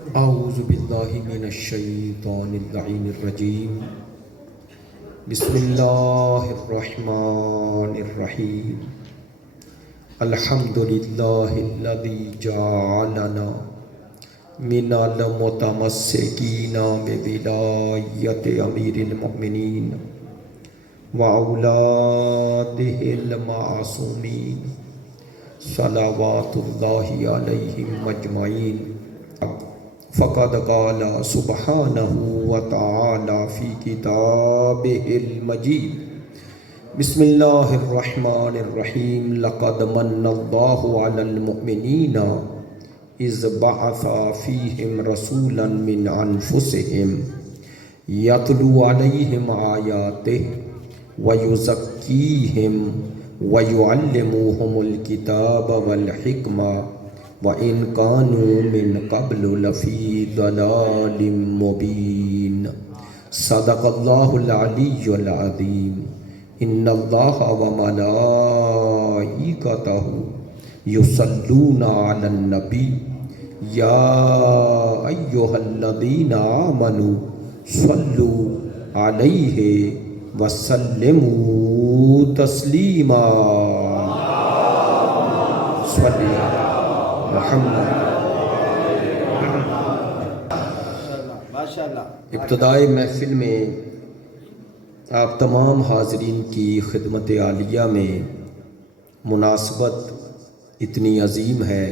اعوذ باللہ من الشیطان اللعین الرجیم بسم اللہ الرحمن الرحیم الحمد للہ الذی جعلنا من المتمسکین بولایت امیر المؤمنین واولادہ المعصومین صلوات اللہ علیہم اجمعین فقد قال سبحانہ وتعالی فی کتابہ المجید بسم اللہ الرحمن الرحیم لقد من اللہ علی المؤمنین اذ بعث فیہم رسولا من انفسہم یتلو علیہم آیاتہ ویزکیہم ویعلموہم الکتاب والحکمہ وَإِن كَانُوا مِن قَبْلُ لَفِي ضَلَالٍ مُبِينٍ صدق اللہ العلی العظیم ان اللہ وملائکتہ یصلون علی النبی یا ایہا الذین آمنوا صلوا علیہ وسلموا تسلیما صلی محمد۔ ابتدائی محفل میں آپ تمام حاضرین کی خدمت عالیہ میں مناسبت اتنی عظیم ہے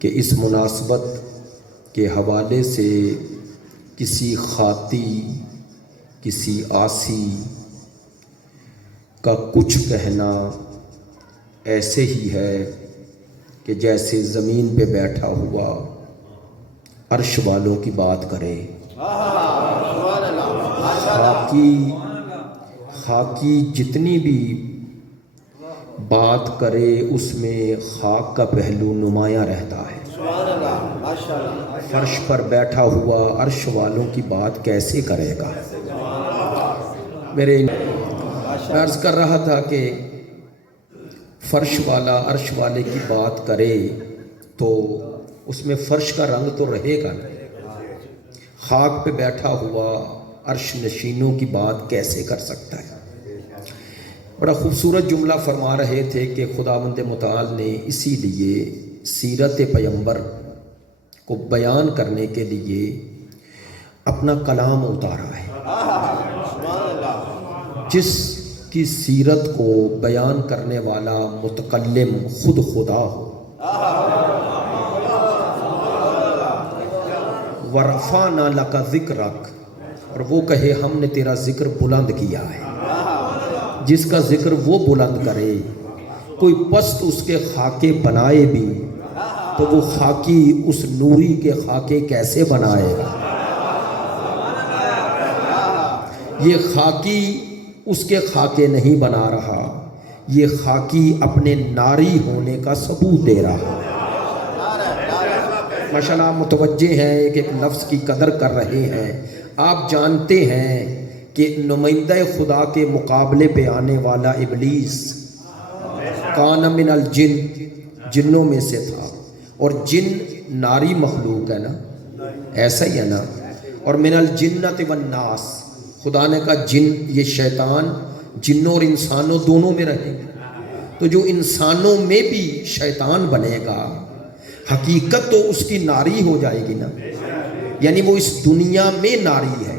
کہ اس مناسبت کے حوالے سے کسی خاطی کسی عاصی کا کچھ کہنا ایسے ہی ہے کہ جیسے زمین پہ بیٹھا ہوا عرش والوں کی بات کرے۔ خاکی جتنی بھی بات کرے اس میں خاک کا پہلو نمایاں رہتا ہے۔ فرش پر بیٹھا ہوا عرش والوں کی بات کیسے کرے گا؟ میں عرض کر رہا تھا کہ فرش والا عرش والے کی بات کرے تو اس میں فرش کا رنگ تو رہے گا نا، خاک پہ بیٹھا ہوا عرش نشینوں کی بات کیسے کر سکتا ہے؟ بڑا خوبصورت جملہ فرما رہے تھے کہ خداوند متعال نے اسی لیے سیرت پیغمبر کو بیان کرنے کے لیے اپنا کلام اتارا ہے۔ جس کی سیرت کو بیان کرنے والا متکلم خود خدا ہو، وَرَفَعْنَا لَكَ ذِكْرَكَ، اور وہ کہے ہم نے تیرا ذکر بلند کیا ہے۔ جس کا ذکر وہ بلند کرے، کوئی پست اس کے خاکے بنائے بھی تو وہ خاکی اس نوری کے خاکے کیسے بنائے گا؟ یہ خاکی اس کے خاکے نہیں بنا رہا، یہ خاکی اپنے ناری ہونے کا ثبوت دے رہا۔ ماشاءاللہ متوجہ ہیں، ایک لفظ کی قدر کر رہے ہیں۔ آپ جانتے ہیں کہ نمائندہ خدا کے مقابلے پہ آنے والا ابلیس کان من الجن، جنوں میں سے تھا، اور جن ناری مخلوق ہے نا، ایسا ہی ہے نا، اور من الجنۃ والناس، خدا نے کہا جن، یہ شیطان جنوں اور انسانوں دونوں میں رہے گا، تو جو انسانوں میں بھی شیطان بنے گا حقیقت تو اس کی ناری ہو جائے گی نا، یعنی وہ اس دنیا میں ناری ہے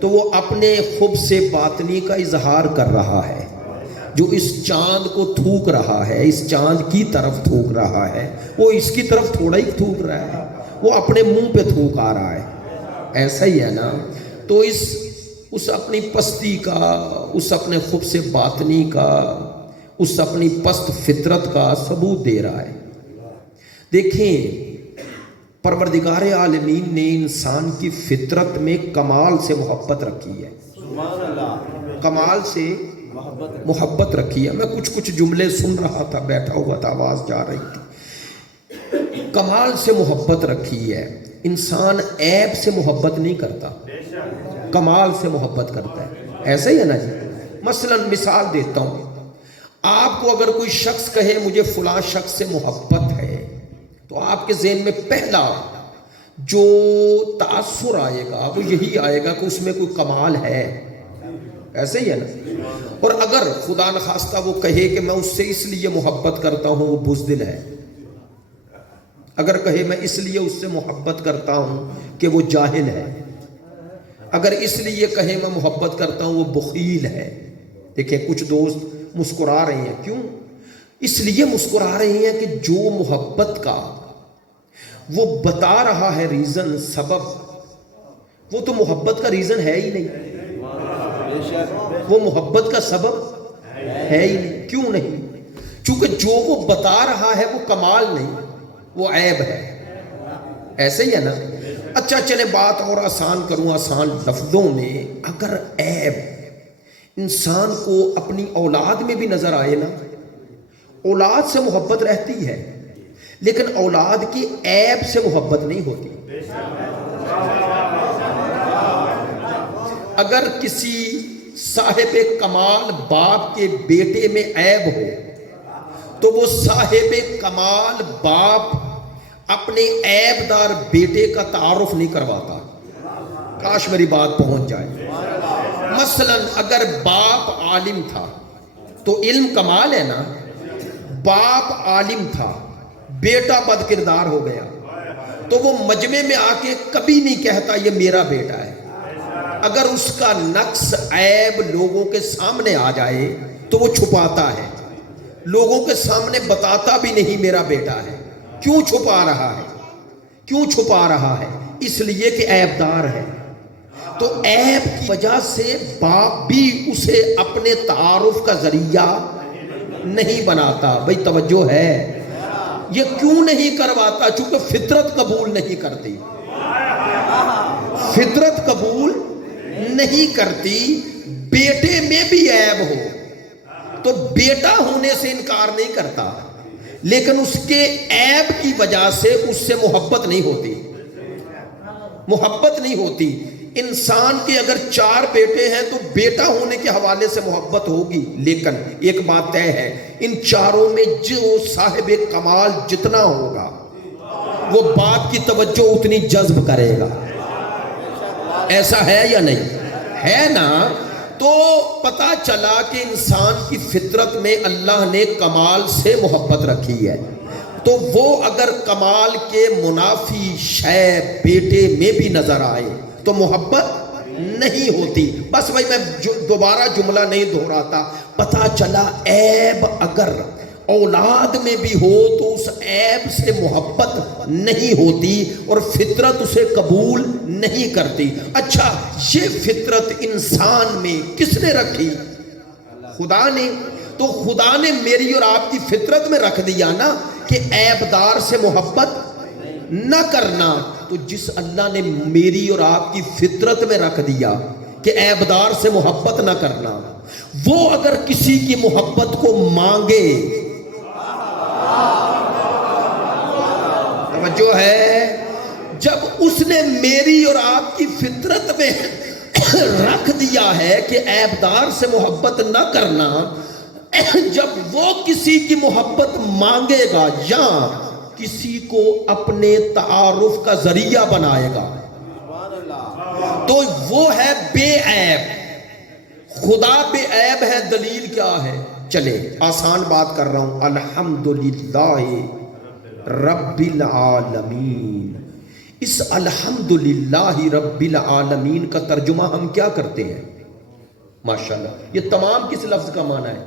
تو وہ اپنے خب سے باطنی کا اظہار کر رہا ہے۔ جو اس چاند کو تھوک رہا ہے، اس چاند کی طرف تھوک رہا ہے، وہ اس کی طرف تھوڑا ہی تھوک رہا ہے، وہ اپنے منہ پہ تھوک آ رہا ہے، ایسا ہی ہے نا۔ تو اس اپنی پستی کا، اس اپنے خب سے باطنی کا، اس اپنی پست فطرت کا ثبوت دے رہا ہے۔ دیکھیں، پروردگار عالمین نے انسان کی فطرت میں کمال سے محبت رکھی ہے، کمال سے محبت رکھی ہے۔ میں کچھ جملے سن رہا تھا، بیٹھا ہوا تھا، آواز جا رہی تھی۔ کمال سے محبت رکھی ہے۔ انسان عیب سے محبت نہیں کرتا، کمال سے محبت کرتا ہے، ایسا ہی ہے نا جی۔ مثلا مثال دیتا ہوں، آپ کو اگر کوئی شخص کہے مجھے فلاں شخص سے محبت ہے تو آپ کے ذہن میں پہلا جو تاثر آئے گا وہ یہی آئے گا کہ اس میں کوئی کمال ہے، ایسے ہی ہے نا۔ اور اگر خدا نخواستہ وہ کہے کہ میں اس سے اس لیے محبت کرتا ہوں، وہ بزدل ہے۔ اگر کہے میں اس لیے اس سے محبت کرتا ہوں کہ وہ جاہل ہے، اگر اس لیے کہے میں محبت کرتا ہوں وہ بخیل ہے۔ دیکھیں کچھ دوست مسکرا رہے ہیں، کیوں؟ اس لیے مسکرا رہے ہیں کہ جو محبت کا وہ بتا رہا ہے ریزن، سبب، وہ تو محبت کا ریزن ہے ہی نہیں، وہ محبت کا سبب ہے ہی نہیں۔ کیوں نہیں؟ چونکہ جو وہ بتا رہا ہے وہ کمال نہیں، وہ عیب ہے، ایسے ہی ہے نا۔ اچھا چلے بات اور آسان کروں، آسان لفظوں میں، اگر عیب انسان کو اپنی اولاد میں بھی نظر آئے نا، اولاد سے محبت رہتی ہے لیکن اولاد کی عیب سے محبت نہیں ہوتی۔ اگر کسی صاحب کمال باپ کے بیٹے میں عیب ہو تو وہ صاحب کمال باپ اپنے عیب دار بیٹے کا تعارف نہیں کرواتا۔ کاش میری بات پہنچ جائے۔ مثلا اگر باپ عالم تھا تو علم کمال ہے نا، باپ عالم تھا، بیٹا بد کردار ہو گیا تو وہ مجمع میں آ کے کبھی نہیں کہتا یہ میرا بیٹا ہے۔ اگر اس کا نقص عیب لوگوں کے سامنے آ جائے تو وہ چھپاتا ہے، لوگوں کے سامنے بتاتا بھی نہیں میرا بیٹا ہے۔ کیوں چھپا رہا ہے؟ کیوں چھپا رہا ہے؟ اس لیے کہ عیب دار ہے۔ تو عیب کی وجہ سے باپ بھی اسے اپنے تعارف کا ذریعہ نہیں بناتا۔ بھئی توجہ ہے؟ یہ کیوں نہیں کرواتا؟ چونکہ فطرت قبول نہیں کرتی، فطرت قبول نہیں کرتی۔ بیٹے میں بھی عیب ہو تو بیٹا ہونے سے انکار نہیں کرتا، لیکن اس کے عیب کی وجہ سے اس سے محبت نہیں ہوتی، محبت نہیں ہوتی۔ انسان کے اگر 4 بیٹے ہیں تو بیٹا ہونے کے حوالے سے محبت ہوگی، لیکن ایک بات طے ہے، ان 4 میں جو صاحب کمال جتنا ہوگا وہ باپ کی توجہ اتنی جذب کرے گا۔ ایسا ہے یا نہیں؟ ہے نا؟ تو پتا چلا کہ انسان کی فطرت میں اللہ نے کمال سے محبت رکھی ہے، تو وہ اگر کمال کے منافی شے بیٹے میں بھی نظر آئے تو محبت نہیں ہوتی۔ بس بھائی میں دوبارہ جملہ نہیں دہراتا، پتا چلا عیب اگر اولاد میں بھی ہو تو اس عیب سے محبت نہیں ہوتی اور فطرت اسے قبول نہیں کرتی۔ اچھا یہ فطرت انسان میں کس نے رکھی؟ خدا نے۔ تو خدا نے میری اور آپ کی فطرت میں رکھ دیا نا کہ عیب دار سے محبت نہ کرنا۔ تو جس اللہ نے میری اور آپ کی فطرت میں رکھ دیا کہ عیب دار سے محبت نہ کرنا، وہ اگر کسی کی محبت کو مانگے، جو ہے جب اس نے میری اور آپ کی فطرت میں رکھ دیا ہے کہ عیب دار سے محبت نہ کرنا، جب وہ کسی کی محبت مانگے گا یا کسی کو اپنے تعارف کا ذریعہ بنائے گا تو وہ ہے بے عیب۔ خدا بے عیب ہے، دلیل کیا ہے؟ چلے آسان بات کر رہا ہوں، الحمدللہ رب العالمین۔ اس الحمدللہ رب العالمین کا ترجمہ ہم کیا کرتے ہیں؟ ماشاءاللہ یہ تمام کس لفظ کا معنی ہے؟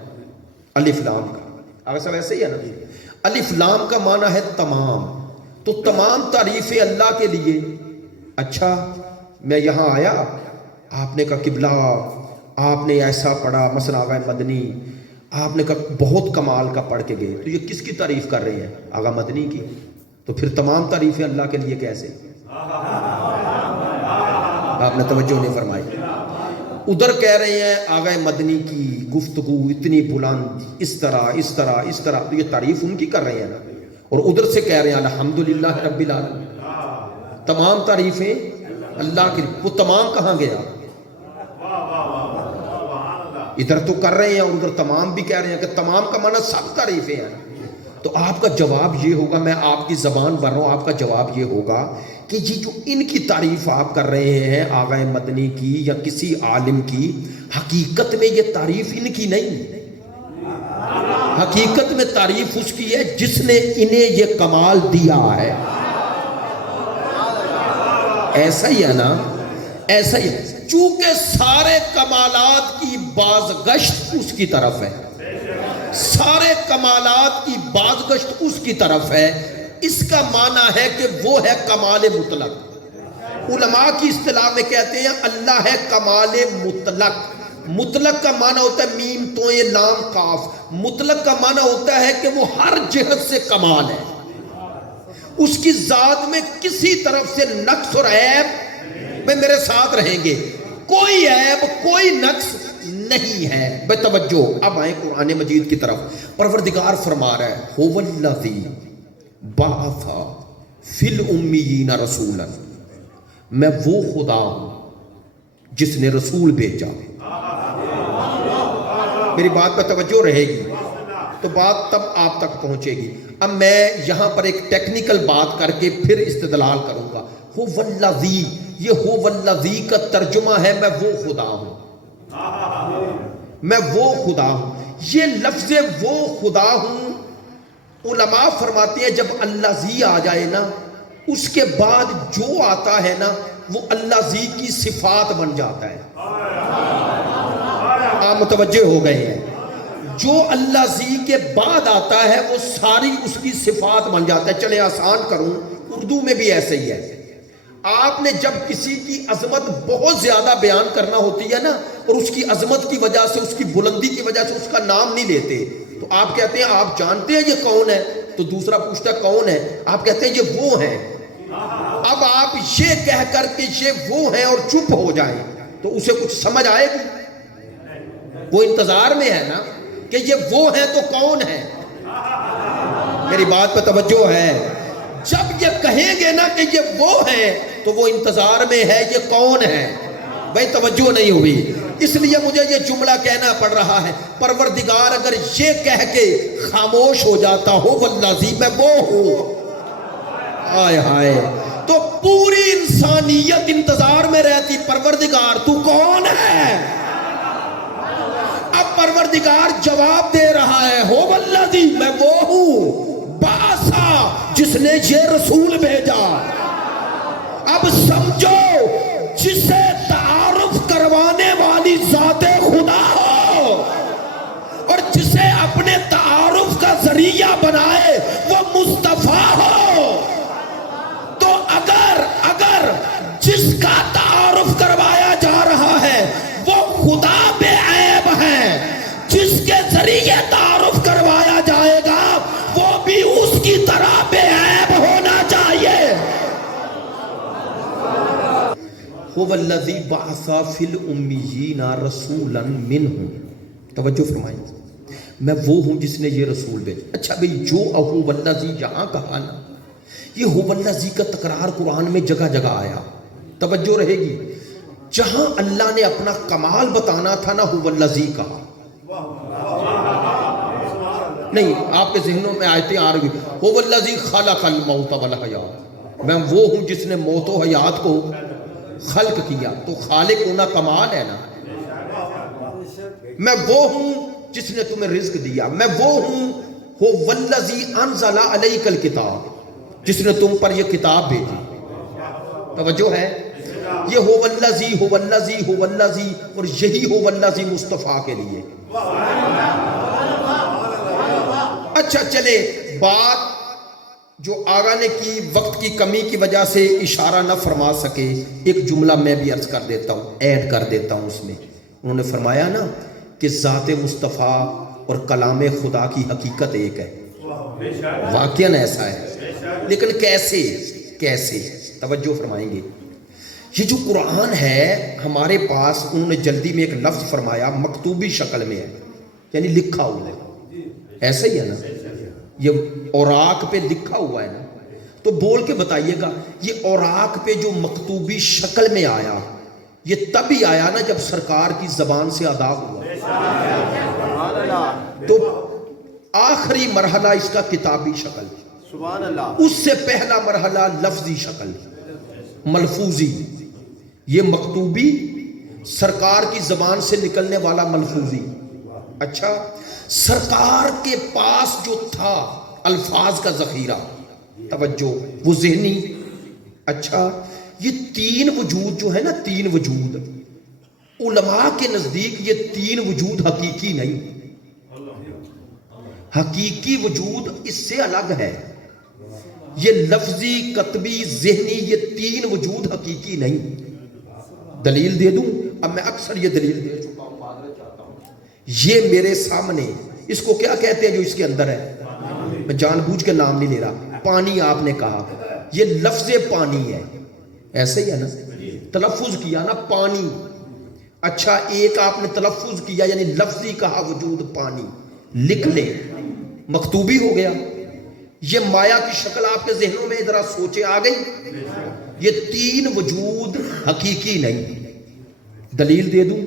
الف لام کا۔ اگر سب ایسے ہی ہے نا، الف لام کا معنی ہے تمام، تو تمام تعریفیں اللہ کے لیے۔ اچھا میں یہاں آیا، آپ نے کہا قبلہ آپ نے ایسا پڑھا، مثلا آغا مدنی آپ نے کہا بہت کمال کا پڑھ کے گئے، تو یہ کس کی تعریف کر رہے ہیں؟ آغا مدنی کی۔ تو پھر تمام تعریفیں اللہ کے لیے کیسے؟ آپ نے توجہ نہیں فرمائی۔ ادھر کہہ رہے ہیں آغا مدنی کی گفتگو اتنی بلند، اس طرح اس طرح اس طرح، تو یہ تعریف ان کی کر رہے ہیں نا، اور ادھر سے کہہ رہے ہیں الحمدللہ رب العالمین، تمام تعریفیں اللہ کی۔ وہ تمام کہاں گیا؟ ادھر تو کر رہے ہیں اور ادھر تمام بھی کہہ رہے ہیں کہ تمام کا معنی سب تعریفیں ہیں، تو آپ کا جواب یہ ہوگا، میں آپ کی زبان بھر رہا ہوں، آپ کا جواب یہ ہوگا کہ جی جو ان کی تعریف آپ کر رہے ہیں آغا مدنی کی یا کسی عالم کی، حقیقت میں یہ تعریف ان کی نہیں، حقیقت میں تعریف اس کی ہے جس نے انہیں یہ کمال دیا ہے۔ ایسا ہی ہے نا، ایسا ہی ہے، چونکہ سارے کمالات کی بازگشت اس کی طرف ہے، سارے کمالات کی بازگشت اس کی طرف ہے، اس کا معنی ہے کہ وہ ہے کمال مطلق۔ علماء کی اصطلاح میں کہتے ہیں اللہ ہے کمال مطلق۔ مطلق کا معنی ہوتا ہے میم تو یہ لام کاف، مطلق کا معنی ہوتا ہے کہ وہ ہر جہت سے کمال ہے، اس کی ذات میں کسی طرف سے نقص اور عیب میں میرے ساتھ رہیں گے، کوئی عیب کوئی نقص نہیں ہے۔ بے توجہ اب آئیں قرآن مجید کی طرف۔ پروردگار فرما رہا ہے هو الذی بعث فی الامیین رسولا، میں وہ خدا ہوں جس نے رسول بھیجا۔ میری بات پہ توجہ رہے گی تو بات تب آپ تک پہنچے گی۔ اب میں یہاں پر ایک ٹیکنیکل بات کر کے پھر استدلال کروں گا۔ هو الذی، یہ هو الذی کا ترجمہ ہے میں وہ خدا ہوں، میں وہ خدا ہوں۔ یہ لفظ وہ خدا ہوں علماء فرماتے ہیں جب الذی آ جائے نا اس کے بعد جو آتا ہے نا وہ الذی کی صفات بن جاتا ہے۔ آپ متوجہ ہو گئے ہیں؟ جو الذی کے بعد آتا ہے وہ ساری اس کی صفات بن جاتا ہے۔ چلے آسان کروں، اردو میں بھی ایسے ہی ہے۔ آپ نے جب کسی کی عظمت بہت زیادہ بیان کرنا ہوتی ہے نا اور اس کی عظمت کی وجہ سے اس کی بلندی کی وجہ سے اس کا نام نہیں لیتے تو آپ کہتے ہیں آپ جانتے ہیں یہ کون ہے؟ تو دوسرا پوچھتا ہے کون ہے؟ آپ کہتے ہیں یہ وہ ہیں۔ اب آپ یہ کہہ کر کے یہ وہ ہیں اور چپ ہو جائیں تو اسے کچھ سمجھ آئے گی؟ وہ انتظار میں ہے نا کہ یہ وہ ہیں تو کون ہے؟ میری بات پہ توجہ ہے؟ جب یہ کہیں گے نا کہ یہ وہ ہیں تو وہ انتظار میں ہے یہ کون ہے؟ بھائی توجہ نہیں ہوئی، اس لیے مجھے یہ جملہ کہنا پڑ رہا ہے۔ پروردگار اگر یہ کہہ کے خاموش ہو جاتا ہو والذی میں وہ ہوں، آئے ہائے، تو پوری انسانیت انتظار میں رہتی پروردگار تو کون ہے؟ اب پروردگار جواب دے رہا ہے ہو والذی میں وہ ہوں باسا جس نے یہ رسول بھیجا۔ اب سمجھو جسے تعارف کروانے والی ذات خدا ہو اور جسے اپنے تعارف کا ذریعہ بنائے وہ مصطفیٰ ہو، تو اگر جس کا تعارف کروایا جا رہا ہے وہ خدا بے عیب ہے، جس کے ذریعے تعارف کروایا جائے گا وہ بھی اس کی طرح بے عیب ہونا چاہیے۔ هو الذی بعث فی الامیین رسولا منہم، توجہ فرمائیں، میں وہ ہوں جس نے یہ رسول بھیجا۔ اچھا بھئی جو هو الذی یہاں کہا نا، یہ هو الذی کا تکرار قرآن میں جگہ جگہ آیا، توجہ رہے گی۔ جہاں اللہ نے اپنا کمال بتانا تھا نا هو الذی کہا، نہیں آپ کے ذہنوں میں آیتیں آ رہی هو الذی خلق الموت والحیات، میں وہ ہوں جس نے موت و حیات کو خلق کیا، تو خالق ہونا کمال ہے نا۔ میں وہ ہوں جس نے تمہیں رزق دیا، میں وہ ہوں هو الذی انزل علیک الکتاب، جس نے تم پر یہ کتاب بھیجی۔ توجہ ہے؟ یہ هو الذی هو الذی هو الذی اور یہی هو الذی مصطفیٰ کے لیے۔ اچھا چلے بات جو آغا نے کی وقت کی کمی کی وجہ سے اشارہ نہ فرما سکے، ایک جملہ میں بھی عرض کر دیتا ہوں، ایڈ کر دیتا ہوں اس میں۔ انہوں نے فرمایا نا کہ ذات مصطفیٰ اور کلام خدا کی حقیقت ایک ہے، واقعاً ایسا ہے، لیکن کیسے توجہ فرمائیں گے۔ یہ جو قرآن ہے ہمارے پاس، انہوں نے جلدی میں ایک لفظ فرمایا مکتوبی شکل میں ہے، یعنی لکھا ہوا ہے، ایسا ہی ہے نا، یہ اوراق پہ لکھا ہوا ہے نا، تو بول کے بتائیے گا یہ اوراق پہ جو مکتوبی شکل میں آیا یہ تب ہی آیا نا جب سرکار کی زبان سے ادا ہوا۔ تو آخری مرحلہ اس کا کتابی شکل، سبحان اللہ. اس سے پہلا مرحلہ لفظی شکل، ملفوظی. یہ مکتوبی سرکار کی زبان سے نکلنے والا ملفوظی. اچھا، سرکار کے پاس جو تھا الفاظ کا ذخیرہ، توجہ، وہ ذہنی. اچھا، یہ تین وجود جو ہے نا، تین وجود، علماء کے نزدیک یہ تین وجود حقیقی نہیں. حقیقی وجود اس سے الگ ہے. یہ لفظی، کتبی، ذہنی، یہ تین وجود حقیقی نہیں. دلیل دے دوں؟ اب میں اکثر یہ دلیل دے چکا ہوں، معذرت چاہتا ہوں. یہ میرے سامنے، اس کو کیا کہتے ہیں جو اس کے اندر ہے؟ میں جان بوجھ کے نام نہیں لے رہا. پانی آپ نے کہا، یہ لفظ پانی ہے، ایسے ہی ہے نا، تلفظ کیا نا پانی. اچھا، ایک آپ نے تلفظ کیا یعنی لفظی کہا وجود پانی، لکھ لیں، مکتوبی ہو گیا. یہ مایا کی شکل آپ کے ذہنوں میں ذرا سوچے آ گئی. یہ تین وجود حقیقی نہیں. دلیل دے دوں؟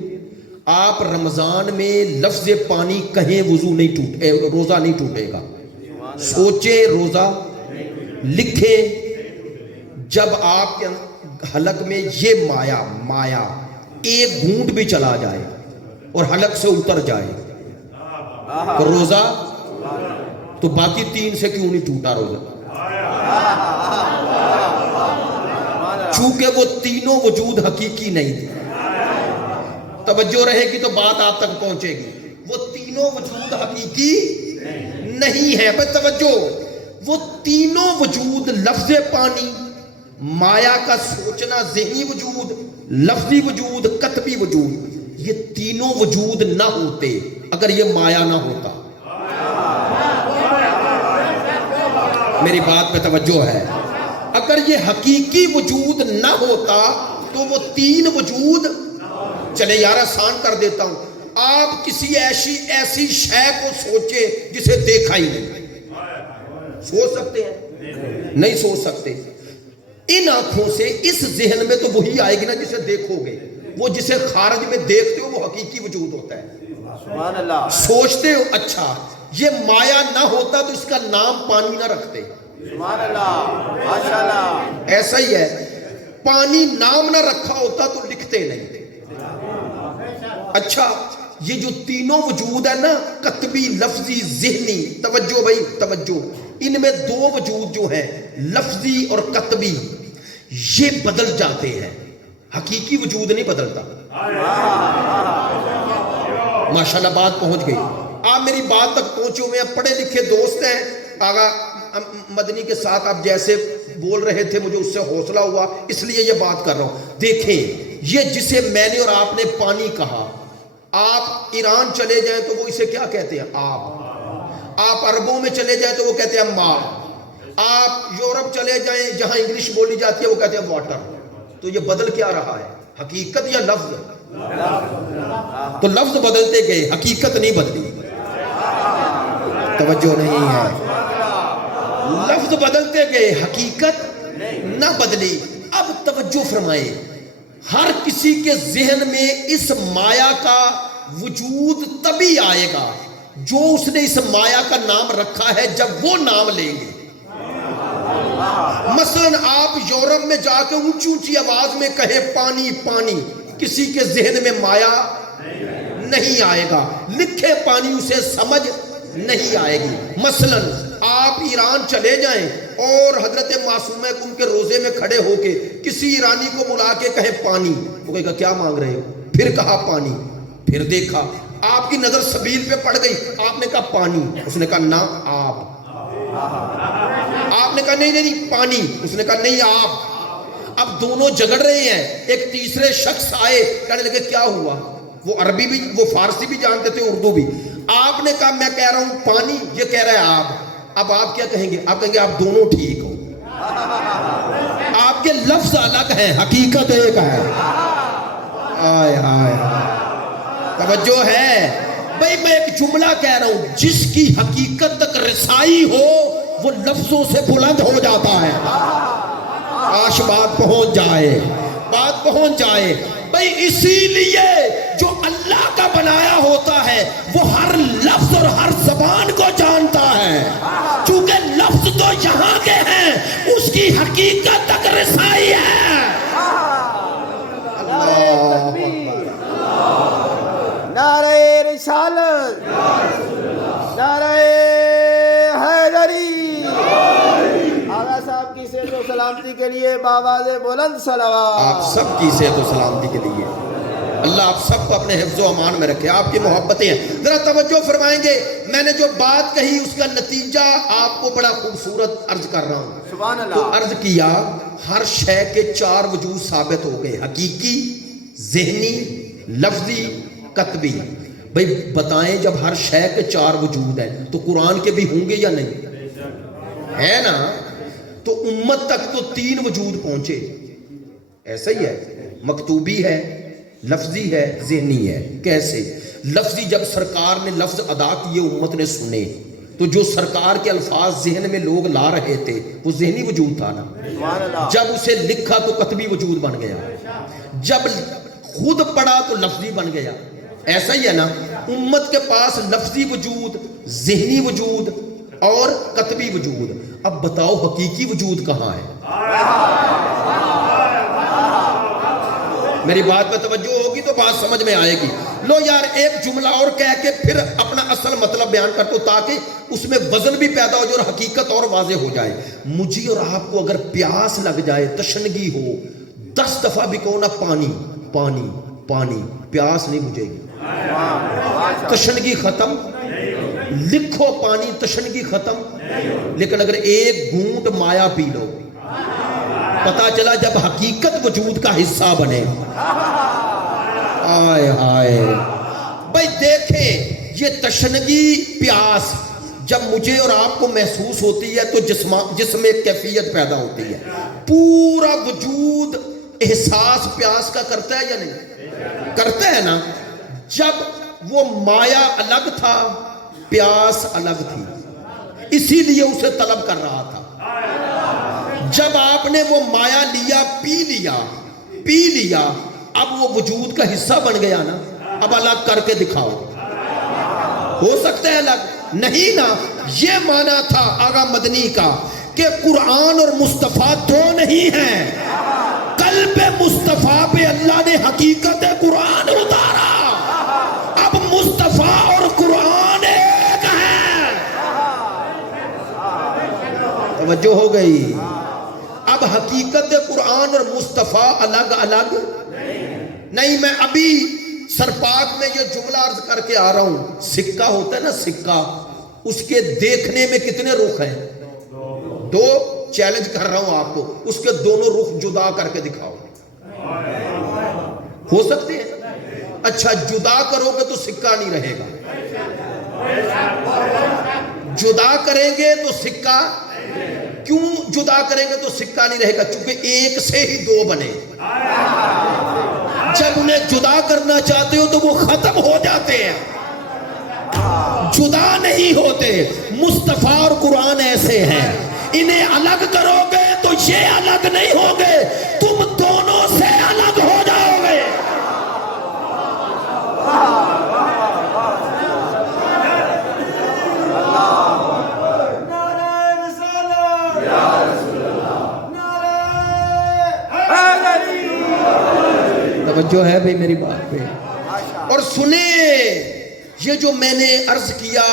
آپ رمضان میں لفظ پانی کہیں وضو نہیں ٹوٹے، روزہ نہیں ٹوٹے گا. سوچیں، روزہ لکھیں. جب آپ کے حلق میں یہ مایا ایک گھونٹ بھی چلا جائے اور حلق سے اتر جائے تو روزہ، تو باقی تین سے کیوں نہیں ٹوٹا روزہ؟ چونکہ وہ تینوں وجود حقیقی نہیں تھے. توجہ رہے گی تو بات آپ تک پہنچے گی. وہ تینوں وجود حقیقی نہیں ہے. بس توجہ، وہ تینوں وجود، لفظ پانی، مایا کا سوچنا، ذہنی وجود، لفظی وجود، کتبی وجود، یہ تینوں وجود نہ ہوتے اگر یہ مایا نہ ہوتا. میری بات پہ توجہ ہے. اگر یہ حقیقی وجود نہ ہوتا تو وہ تین وجود، چلے یار آسان کر دیتا ہوں، آپ کسی ایسی شے کو سوچے جسے دیکھا ہی نہیں. سوچ سکتے ہیں؟ نہیں سوچ سکتے. ان آنکھوں سے اس ذہن میں تو وہی آئے گی نا جسے دیکھو گے. وہ جسے خارج میں دیکھتے ہو وہ حقیقی وجود ہوتا ہے. سبحان اللہ. سوچتے ہو، اچھا یہ مایا نہ ہوتا تو اس کا نام پانی نہ رکھتے. سبحان اللہ، ماشاءاللہ. ایسا ہی ہے، پانی نام نہ رکھا ہوتا تو لکھتے نہیں. اچھا، یہ جو تینوں وجود ہے نا، کتبی، لفظی، ذہنی، توجہ بھائی توجہ، ان میں دو وجود جو ہیں لفظی اور کتبی، یہ بدل جاتے ہیں. حقیقی وجود نہیں بدلتا. ماشاءاللہ بات پہنچ گئی. آپ میری بات تک پہنچے ہوئے ہیں، پڑھے لکھے دوست ہیں. آغا مدنی کے ساتھ آپ جیسے بول رہے تھے مجھے اس سے حوصلہ ہوا، اس لیے یہ بات کر رہا ہوں. دیکھیں، یہ جسے میں نے اور آپ نے پانی کہا، آپ ایران چلے جائیں تو وہ اسے کیا کہتے ہیں؟ آب. آپ عربوں میں چلے جائیں تو وہ کہتے ہیں ماء. آپ یورپ چلے جائیں جہاں انگلش بولی جاتی ہے وہ کہتے ہیں واٹر. تو یہ بدل کیا رہا ہے؟ حقیقت یا لفظ؟ تو لفظ بدلتے گئے، حقیقت نہیں بدلی. توجہ نہیں ہے. لفظ بدلتے گئے، حقیقت نہ بدلی. اب توجہ فرمائے، ہر کسی کے ذہن میں اس مایا کا وجود تبھی آئے گا جو اس نے اس مایا کا نام رکھا ہے جب وہ نام لیں گے. مثلا آپ یورپ میں جا کے اونچی اونچی آواز میں کہیں پانی پانی، کسی کے ذہن میں مایا نہیں آئے گا. لکھے پانی، اسے سمجھ نہیں آئے گی. مثلا آپ ایران چلے جائیں اور حضرت معصومہ ان کے روزے میں کھڑے ہو کے کسی ایرانی کو بلا کے کہیں پانی، وہ کہے گا کیا مانگ رہے ہو؟ پھر کہا پانی. پھر دیکھا، آپ کی نظر سبیل پہ پڑ گئی، آپ نے کہا پانی، اس نے کہا نہ آب. آپ نے کہا نہیں نہیں پانی، اس نے کہا نہیں آب. اب دونوں جھگڑ رہے ہیں. ایک تیسرے شخص آئے، کہنے لگے کیا ہوا؟ وہ عربی بھی، وہ فارسی بھی جانتے تھے، اردو بھی. آپ نے کہا میں کہہ رہا ہوں پانی، یہ کہہ رہا ہے آب. اب آپ کیا کہیں گے؟ آپ کہیں گے آپ دونوں ٹھیک ہو. آپ کے لفظ الگ ہیں، حقیقت ایک ہے. آئے آئے توجہ ہے بھائی. میں ایک جملہ کہہ رہا ہوں، جس کی حقیقت تک رسائی ہو وہ لفظوں سے بلند ہو جاتا ہے. کاش بات پہنچ جائے، بات پہنچ جائے بھائی. اسی لیے جو اللہ کا بنایا ہوتا ہے وہ ہر لفظ اور ہر زبان کو جانتا ہے، چونکہ لفظ تو یہاں کے ہیں، اس کی حقیقت تک رسائی ہے۔ نعرہ رسالت، نعرہ حیدری، آغا صاحب کی صحت و سلامتی کے لیے بآواز بلند صلوات۔ آپ سب کی صحت و سلامتی کے لیے اللہ آپ سب کو اپنے حفظ و امان میں رکھے۔ آپ کی محبتیں ہیں، ذرا توجہ فرمائیں گے۔ میں نے جو بات کہی اس کا نتیجہ آپ کو بڑا خوبصورت عرض کر رہا ہوں۔ سبحان تو اللہ۔ عرض کیا ہر شے کے 4 وجود ثابت ہو گئے، حقیقی، ذہنی، لفظی، قطبی۔ بھئی بتائیں جب ہر شے کے 4 وجود ہیں تو قرآن کے بھی ہوں گے یا نہیں؟ ہے نا؟ تو امت تک تو 3 وجود پہنچے، ایسا ہی ہے، مکتوبی ہے، لفظی ہے، ذہنی ہے۔ کیسے؟ لفظی جب سرکار نے لفظ ادا کیے امت نے سنے تو جو سرکار کے الفاظ ذہن میں لوگ لا رہے تھے وہ ذہنی وجود تھا نا۔ سبحان اللہ۔ جب اسے لکھا تو قطبی وجود بن گیا، جب خود پڑھا تو لفظی بن گیا۔ ایسا ہی ہے نا، امت کے پاس لفظی وجود، ذہنی وجود اور قطبی وجود۔ اب بتاؤ حقیقی وجود کہاں ہے؟ میری بات پہ توجہ ہوگی تو بات سمجھ میں آئے گی۔ لو یار ایک جملہ اور کہہ کے پھر اپنا اصل مطلب بیان کرتا ہوں تاکہ اس میں وزن بھی پیدا ہو جائے اور حقیقت اور واضح ہو جائے۔ مجھے اور آپ کو اگر پیاس لگ جائے، تشنگی ہو، 10 دفعہ بھی کہو نا پانی پانی پانی، پیاس نہیں بجھے گی، تشنگی ختم۔ لکھو پانی، تشنگی ختم۔ لیکن اگر ایک گھونٹ مایا پی لو، پتا چلا جب حقیقت وجود کا حصہ بنے۔ آئے ہائے بھائی دیکھیں، یہ تشنگی پیاس جب مجھے اور آپ کو محسوس ہوتی ہے تو جسم میں ایک کیفیت پیدا ہوتی ہے۔ پورا وجود احساس پیاس کا کرتا ہے یا نہیں؟ کرتا ہے نا۔ جب وہ مایا الگ تھا، پیاس الگ تھی، اسی لیے اسے طلب کر رہا تھا۔ جب آپ نے وہ مایا لیا، پی لیا، اب وہ وجود کا حصہ بن گیا نا۔ اب الگ کر کے دکھاؤ، ہو سکتا ہے الگ؟ نہیں نا۔ یہ معنی تھا آغا مدنی کا کہ قرآن اور مصطفیٰ دو نہیں ہیں، قلب مصطفیٰ پہ اللہ نے حقیقت قرآن اتارا۔ اب مصطفیٰ اور قرآن ایک ہے۔ توجہ ہو گئی؟ اب حقیقت قرآن اور مصطفیٰ الگ الگ نہیں۔ میں ابھی سرپاک میں یہ جملہ عرض کر کے آ رہا ہوں، سکہ ہوتا ہے نا، سکہ، اس کے دیکھنے میں کتنے رخ ہیں؟ 2۔ چیلنج کر رہا ہوں آپ کو، اس کے دونوں رخ جدا کر کے دکھاؤ، ہو سکتے ہیں؟ اچھا جدا کرو گے تو سکہ نہیں رہے گا، جدا کریں گے تو سکہ، کیوں جدا کریں گے تو سکہ نہیں رہے گا؟ چونکہ ایک سے ہی 2 بنے۔ جب انہیں جدا کرنا چاہتے ہو تو وہ ختم ہو جاتے ہیں، جدا نہیں ہوتے۔ مصطفیٰ اور قرآن ایسے ہیں، انہیں الگ کرو گے تو یہ الگ نہیں ہوں گے، تم دونوں سے الگ ہو جاؤ گے۔ توجہ ہے بھئی میری بات پہ؟ اور سنیں یہ جو میں نے عرض کیا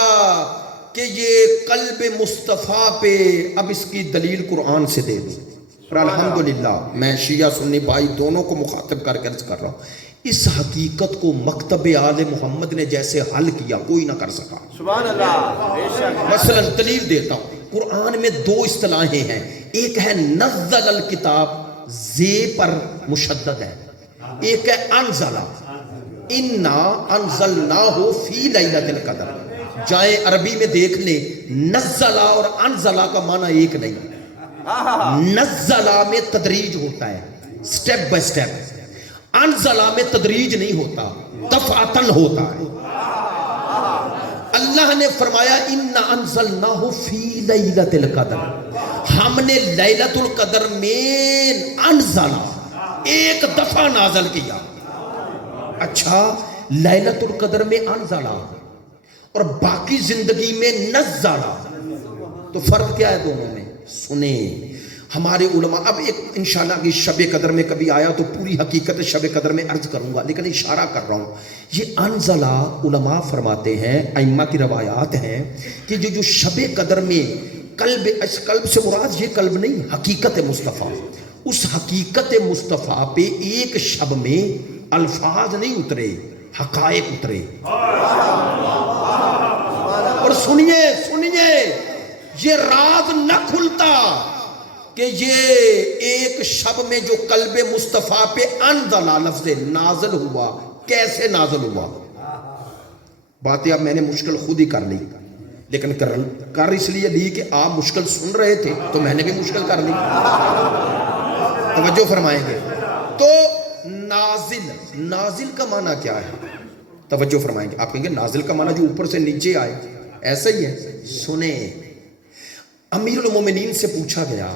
کہ یہ قلب مصطفیٰ پہ، اب اس کی دلیل قرآن سے دے دوں۔ اور الحمدللہ میں شیعہ سنی بھائی دونوں کو مخاطب کر کے عرض کر رہا ہوں، اس حقیقت کو مکتب آل محمد نے جیسے حل کیا کوئی نہ کر سکا۔ سبحان اللہ۔ بے شک۔ مثلا دلیل دیتا ہوں، قرآن میں 2 اصطلاحیں ہیں، ایک ہے نزل الکتاب، زے پر مشدد ہے، ایک ہے انزلہ، انا انزلناہ فی لیلۃ القدر۔ جائیں عربی میں دیکھ لیں، نزلہ اور انزلہ کا معنی ایک نہیں۔ نزلہ میں تدریج ہوتا ہے، سٹیپ بائی سٹیپ، انزلہ میں تدریج نہیں ہوتا، دفعتاً ہوتا ہے۔ اللہ نے فرمایا انا انزلناہ فی لیلۃ القدر، ہم نے لیلۃ القدر میں انزلہ ایک دفعہ نازل کیا۔ اچھا لیلۃ القدر میں انزلہ اور باقی زندگی میں نزلہ، تو فرق کیا ہے دونوں میں؟ سنیں ہمارے علماء. اب ایک انشاءاللہ کہ شب قدر میں کبھی آیا تو پوری حقیقت شب قدر میں عرض کروں گا، لیکن اشارہ کر رہا ہوں. یہ انزلہ علماء فرماتے ہیں، ائمہ کی روایات ہیں کہ جو شب قدر میں قلب سے مراد یہ قلب نہیں، حقیقت مصطفیٰ، اس حقیقت مصطفیٰ پہ ایک شب میں الفاظ نہیں اترے، حقائق اترے. اور سنیے یہ راز نہ کھلتا کہ یہ ایک شب میں جو قلب مصطفیٰ پہ انزلہ لفظ نازل ہوا، کیسے نازل ہوا. باتیں اب میں نے مشکل خود ہی کر لی، لیکن کر اس لیے لی کہ آپ مشکل سن رہے تھے تو میں نے بھی مشکل کر لی. توجہ فرمائیں گے. تو نازل کا معنی کیا ہے؟ توجہ فرمائیں گے. آپ کہیں گے نازل کا معنی جو اوپر سے نیچے آئے، ایسا ہی ہے. سنیں، امیر المومنین سے پوچھا گیا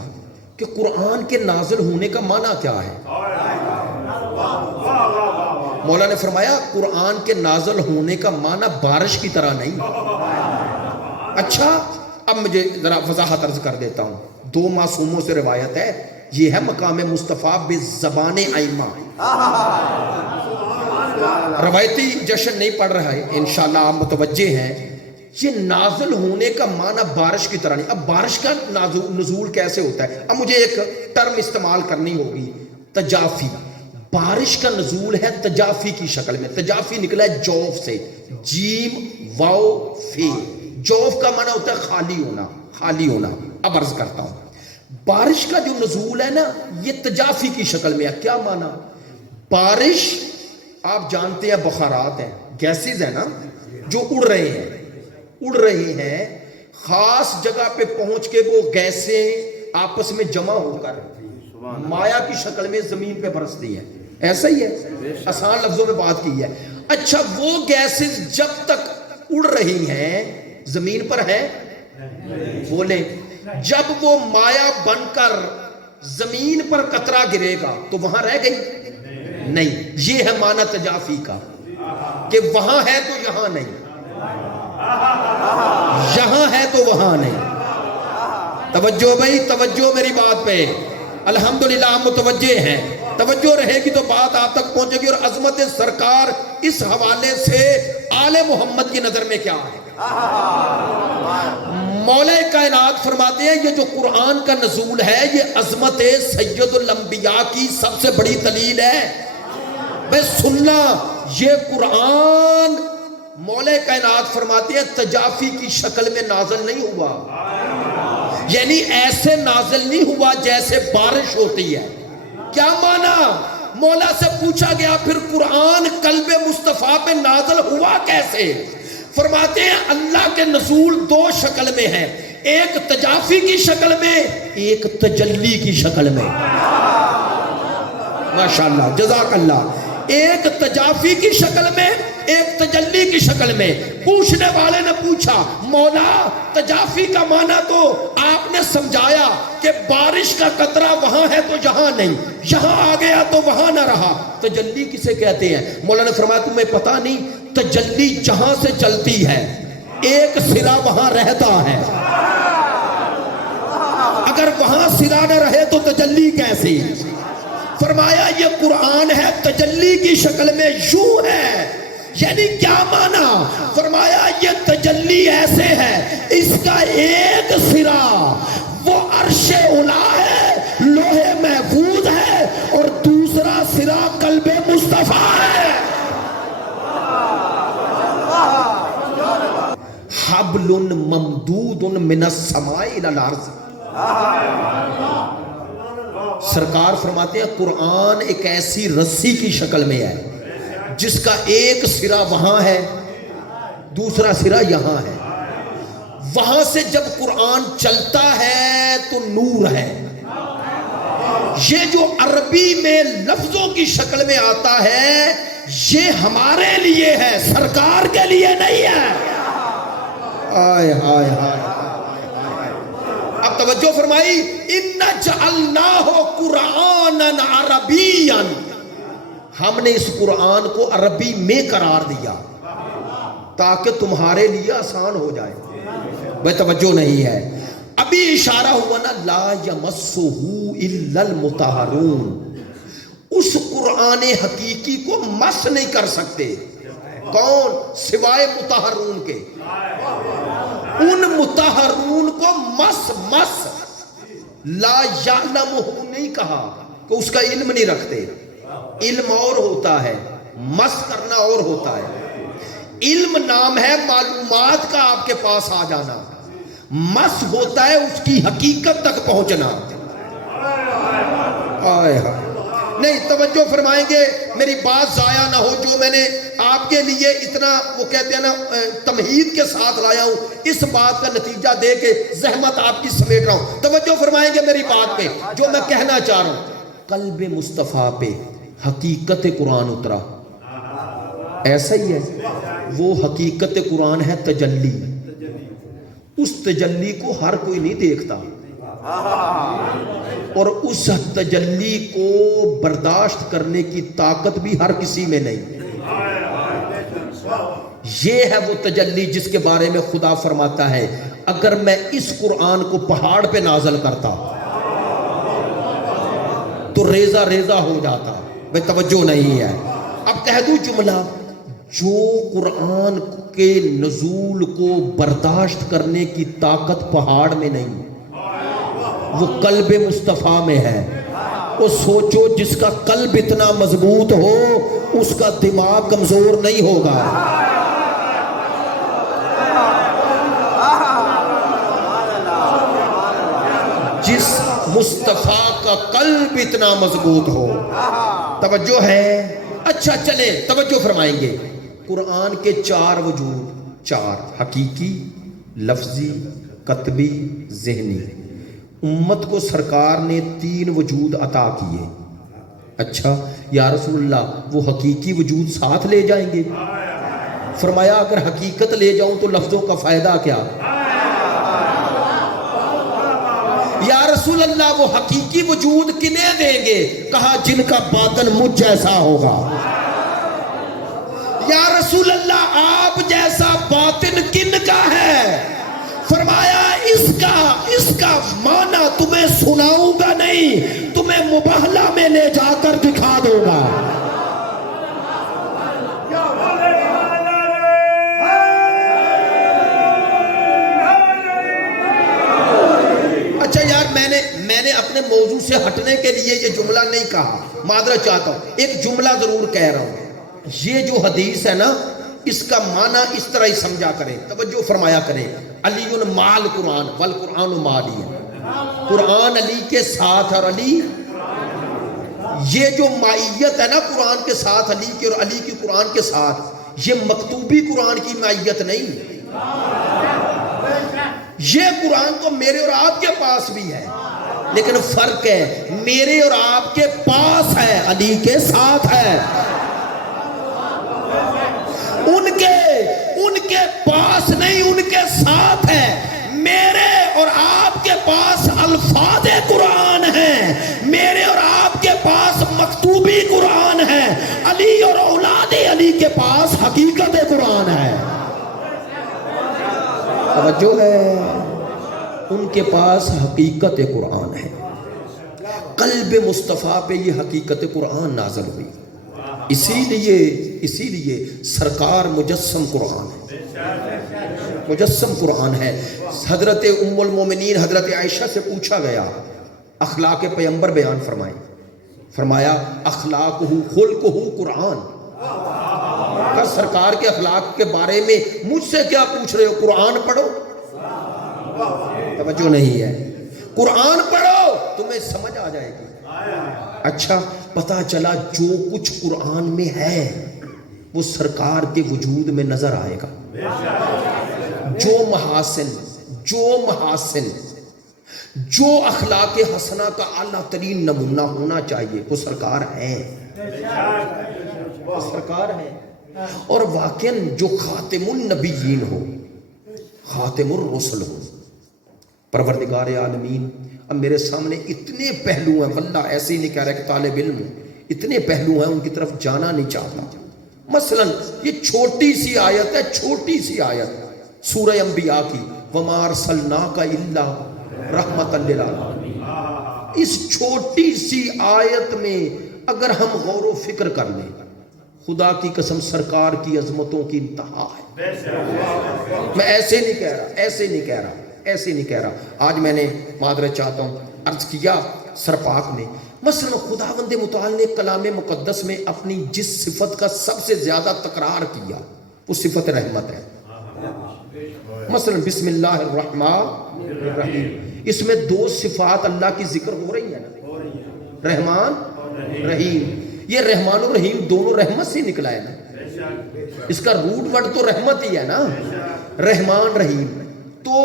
کہ قرآن کے نازل ہونے کا معنی کیا ہے؟ مولا نے فرمایا قرآن کے نازل ہونے کا معنی بارش کی طرح نہیں. اچھا، اب مجھے ذرا وضاحت عرض کر دیتا ہوں. 2 معصوموں سے روایت ہے، یہ ہے مقام مصطفیٰ بزبان ائمہ. روایتی جشن نہیں پڑھ رہا ہے، انشاءاللہ آپ متوجہ ہیں. یہ نازل ہونے کا معنی بارش کی طرح نہیں. اب بارش کا نزول کیسے ہوتا ہے؟ اب مجھے ایک ٹرم استعمال کرنی ہوگی، تجافی. بارش کا نزول ہے تجافی کی شکل میں. تجافی نکلا ہے جوف سے، جیم واو فی. جوف کا معنی ہوتا ہے خالی ہونا. اب عرض کرتا ہوں، بارش کا جو نزول ہے نا یہ تجافی کی شکل میں ہے. کیا معنی؟ بارش آپ جانتے ہیں بخارات ہیں، گیسز ہیں نا جو اڑ رہے ہیں، خاص جگہ پہ پہنچ کے وہ گیسیں آپس میں جمع ہو کر مایا کی شکل میں زمین پہ برستی ہیں. ایسا ہی ہے، آسان لفظوں میں بات کی ہے. اچھا، وہ گیسز جب تک اڑ رہی ہیں زمین پر ہے بولیں، جب وہ مایا بن کر زمین پر قطرہ گرے گا تو وہاں رہ گئی نہیں. یہ ہے معنی تجافی کا کہ وہاں ہے تو یہاں نہیں، یہاں ہے تو وہاں نہیں. توجہ بھائی، توجہ میری بات پہ. الحمدللہ ہم متوجہ ہیں. توجہ رہے گی تو بات آپ تک پہنچے گی. اور عظمت سرکار اس حوالے سے آل محمد کی نظر میں کیا ہے؟ مولا کائنات فرماتے ہیں یہ جو قرآن کا نزول ہے یہ عظمت سید الانبیاء کی سب سے بڑی دلیل ہے. بھئی سننا، یہ قرآن مولا کائنات فرماتے ہیں تجافی کی شکل میں نازل نہیں ہوا، یعنی ایسے نازل نہیں ہوا جیسے بارش ہوتی ہے. کیا معنی؟ مولا سے پوچھا گیا پھر قرآن قلب مصطفیٰ پہ نازل ہوا کیسے؟ فرماتے ہیں اللہ کے نزول 2 شکل میں ہے، ایک تجافی کی شکل میں، ایک تجلی کی شکل میں. ماشاءاللہ، جزاک اللہ. ایک تجافی کی شکل میں، ایک تجلی کی شکل میں. پوچھنے والے نے پوچھا مولا تجافی کا معنی تو آپ نے سمجھایا کہ بارش کا قطرہ وہاں ہے تو یہاں نہیں، یہاں آ گیا تو وہاں نہ رہا. تجلی کسے کہتے ہیں؟ مولا نے فرمایا تمہیں پتا نہیں، تجلی جہاں سے چلتی ہے ایک سرا وہاں رہتا ہے، اگر وہاں سرا نہ رہے تو تجلی کیسی؟ فرمایا یہ قرآن ہے تجلی کی شکل میں، یوں ہے. یعنی کیا معنی؟ فرمایا یہ تجلی ایسے ہے، اس کا ایک سرا وہ عرش اولا ہے، لوح محفوظ ہے، اور دوسرا سرا قلب مصطفیٰ ہے. حبل ممدود من السماء الى الارض. سرکار فرماتے ہیں قرآن ایک ایسی رسی کی شکل میں ہے جس کا ایک سرا وہاں ہے، دوسرا سرا یہاں ہے. وہاں سے جب قرآن چلتا ہے تو نور ہے. یہ جو عربی میں لفظوں کی شکل میں آتا ہے یہ ہمارے لیے ہے، سرکار کے لیے نہیں ہے. آئے ہائے ہائے. اب توجہ فرمائی، اِنَّ جَعَلْنَاهُ قُرْآنًا عَرَبِيًّا، ہم نے اس قرآن کو عربی میں قرار دیا. تاکہ تمہارے لیے آسان ہو جائے. بھائی توجہ نہیں ہے. ابھی اشارہ ہوا نا لا یمسہ الا المطہرون. اس قرآن حقیقی کو مس نہیں کر سکتے. کون؟ سوائے مطہرون کے. ان مطہرون کو مس لا یعلمہ نہیں کہا کہ اس کا علم نہیں رکھتے. علم اور ہوتا ہے، مس کرنا اور ہوتا ہے. علم نام ہے معلومات کا آپ کے پاس آ جانا، مس ہوتا ہے اس کی حقیقت تک پہنچنا. آئے ہائے نہیں، توجہ فرمائیں گے، میری بات ضائع نہ ہو. جو میں نے آپ کے لیے اتنا وہ کہتے ہیں نا تمہید کے ساتھ لایا ہوں، اس بات کا نتیجہ دے کے زحمت آپ کی سمیٹ رہا ہوں. توجہ فرمائیں گے میری بات پہ. جو میں کہنا چاہ رہا ہوں، قلب مصطفیٰ پہ حقیقت قرآن اترا. ایسا ہی ہے، وہ حقیقت قرآن ہے تجلی. اس تجلی کو ہر کوئی نہیں دیکھتا، اور اس تجلی کو برداشت کرنے کی طاقت بھی ہر کسی میں نہیں. یہ ہے وہ تجلی جس کے بارے میں خدا فرماتا ہے اگر میں اس قرآن کو پہاڑ پہ نازل کرتا تو ریزہ ریزہ ہو جاتا. بھئی توجہ نہیں ہے. اب کہہ دوں جملہ، جو قرآن کے نزول کو برداشت کرنے کی طاقت پہاڑ میں نہیں، وہ قلب مصطفیٰ میں ہے. وہ سوچو جس کا قلب اتنا مضبوط ہو اس کا دماغ کمزور نہیں ہوگا. جس مصطفیٰ کا قلب اتنا مضبوط ہو. توجہ ہے. اچھا چلیں توجہ فرمائیں گے. قرآن کے 4 وجود، 4 حقیقی، لفظی، کتبی، ذہنی. امت کو سرکار نے 3 وجود عطا کیے. اچھا یا رسول اللہ وہ حقیقی وجود ساتھ لے جائیں گے؟ فرمایا اگر حقیقت لے جاؤں تو لفظوں کا فائدہ کیا؟ یا رسول اللہ وہ حقیقی وجود کنہیں دیں گے؟ کہا جن کا باطن مجھ جیسا ہوگا. یا رسول اللہ آپ جیسا باطن کن کا ہے؟ فرمایا اس کا معنی تمہیں سناؤں گا نہیں، تمہیں مباہلہ میں لے جا کر دکھا دوں گا. اچھا یار میں نے اپنے موضوع سے ہٹنے کے لیے یہ جملہ نہیں کہا، معذرت چاہتا ہوں. ایک جملہ ضرور کہہ رہا ہوں. یہ جو حدیث ہے نا اس کا معنی اس طرح ہی سمجھا کریں. توجہ فرمایا کریں. علی مال قرآن والقرآن مالی. قرآن علی کے ساتھ اور علی، یہ جو معیت ہے نا قرآن کے ساتھ علی کی اور علی کی قرآن کے ساتھ، یہ مکتوبی قرآن کی معیت نہیں. یہ قرآن تو میرے اور آپ کے پاس بھی ہے، لیکن فرق ہے میرے اور آپ کے پاس ہے، علی کے ساتھ ہے. ان کے پاس نہیں، ان کے ساتھ ہے. میرے اور آپ کے پاس الفاظ قرآن ہیں، میرے اور آپ کے پاس مکتوبی قرآن ہے. علی اور اولاد علی کے پاس حقیقت قرآن ہے. توجہ ہے، ان کے پاس حقیقت قرآن ہے. قلب مصطفیٰ پہ یہ حقیقت قرآن نازل ہوئی. اسی لیے سرکار مجسم قرآن ہے، مجسم قرآن ہے. حضرت ام المومنین حضرت عائشہ سے پوچھا گیا اخلاق پیغمبر بیان فرمائیں. فرمایا اخلاق خلقہ قرآن. کہ سرکار کے اخلاق کے بارے میں مجھ سے کیا پوچھ رہے ہو؟ قرآن پڑھو. توجہ نہیں ہے. قرآن پڑھو تمہیں سمجھ آ جائے گی. اچھا پتا چلا جو کچھ قرآن میں ہے وہ سرکار کے وجود میں نظر آئے گا. جو محاسن جو اخلاق حسنہ کا اعلیٰ ترین نمونہ ہونا چاہیے وہ سرکار ہیں. سرکار ہیں. اور واقعاً جو خاتم النبیین ہو، خاتم الرسل ہو، پروردگار عالمین. اب میرے سامنے اتنے پہلو ہیں، واللہ ایسے ہی نہیں کہہ رہا کہ طالب علم ہوں، اتنے پہلو ہیں ان کی طرف جانا نہیں چاہتا. مثلا یہ چھوٹی سی آیت ہے، چھوٹی سی آیت سورہ انبیاء کی، وَمَا أَرْسَلْنَاكَ إِلَّا رَحْمَةً لِلْعَالَمِينَ۔ اس چھوٹی سی آیت میں اگر ہم غور و فکر کر لیں، خدا کی قسم سرکار کی عظمتوں کی انتہا ہے۔ میں ایسے نہیں کہہ رہا، ایسے نہیں کہہ رہا، ایسے نہیں کہہ رہا۔ آج میں نے معذرت چاہتا ہوں عرض کیا سرپاک میں، مثلا خداوند متعال نے کلام مقدس میں اپنی جس صفت کا سب سے زیادہ تکرار کیا وہ صفت رحمت ہے۔ مثلا بسم اللہ الرحمن الرحیم، اس میں دو صفات اللہ کی ذکر ہو رہی ہیں نا، رحمان رحیم۔ یہ رحمان اور رحیم دونوں رحمت سے نکلا ہے نا، اس کا روٹ ورڈ تو رحمت ہی ہے نا، رحمان رحیم۔ تو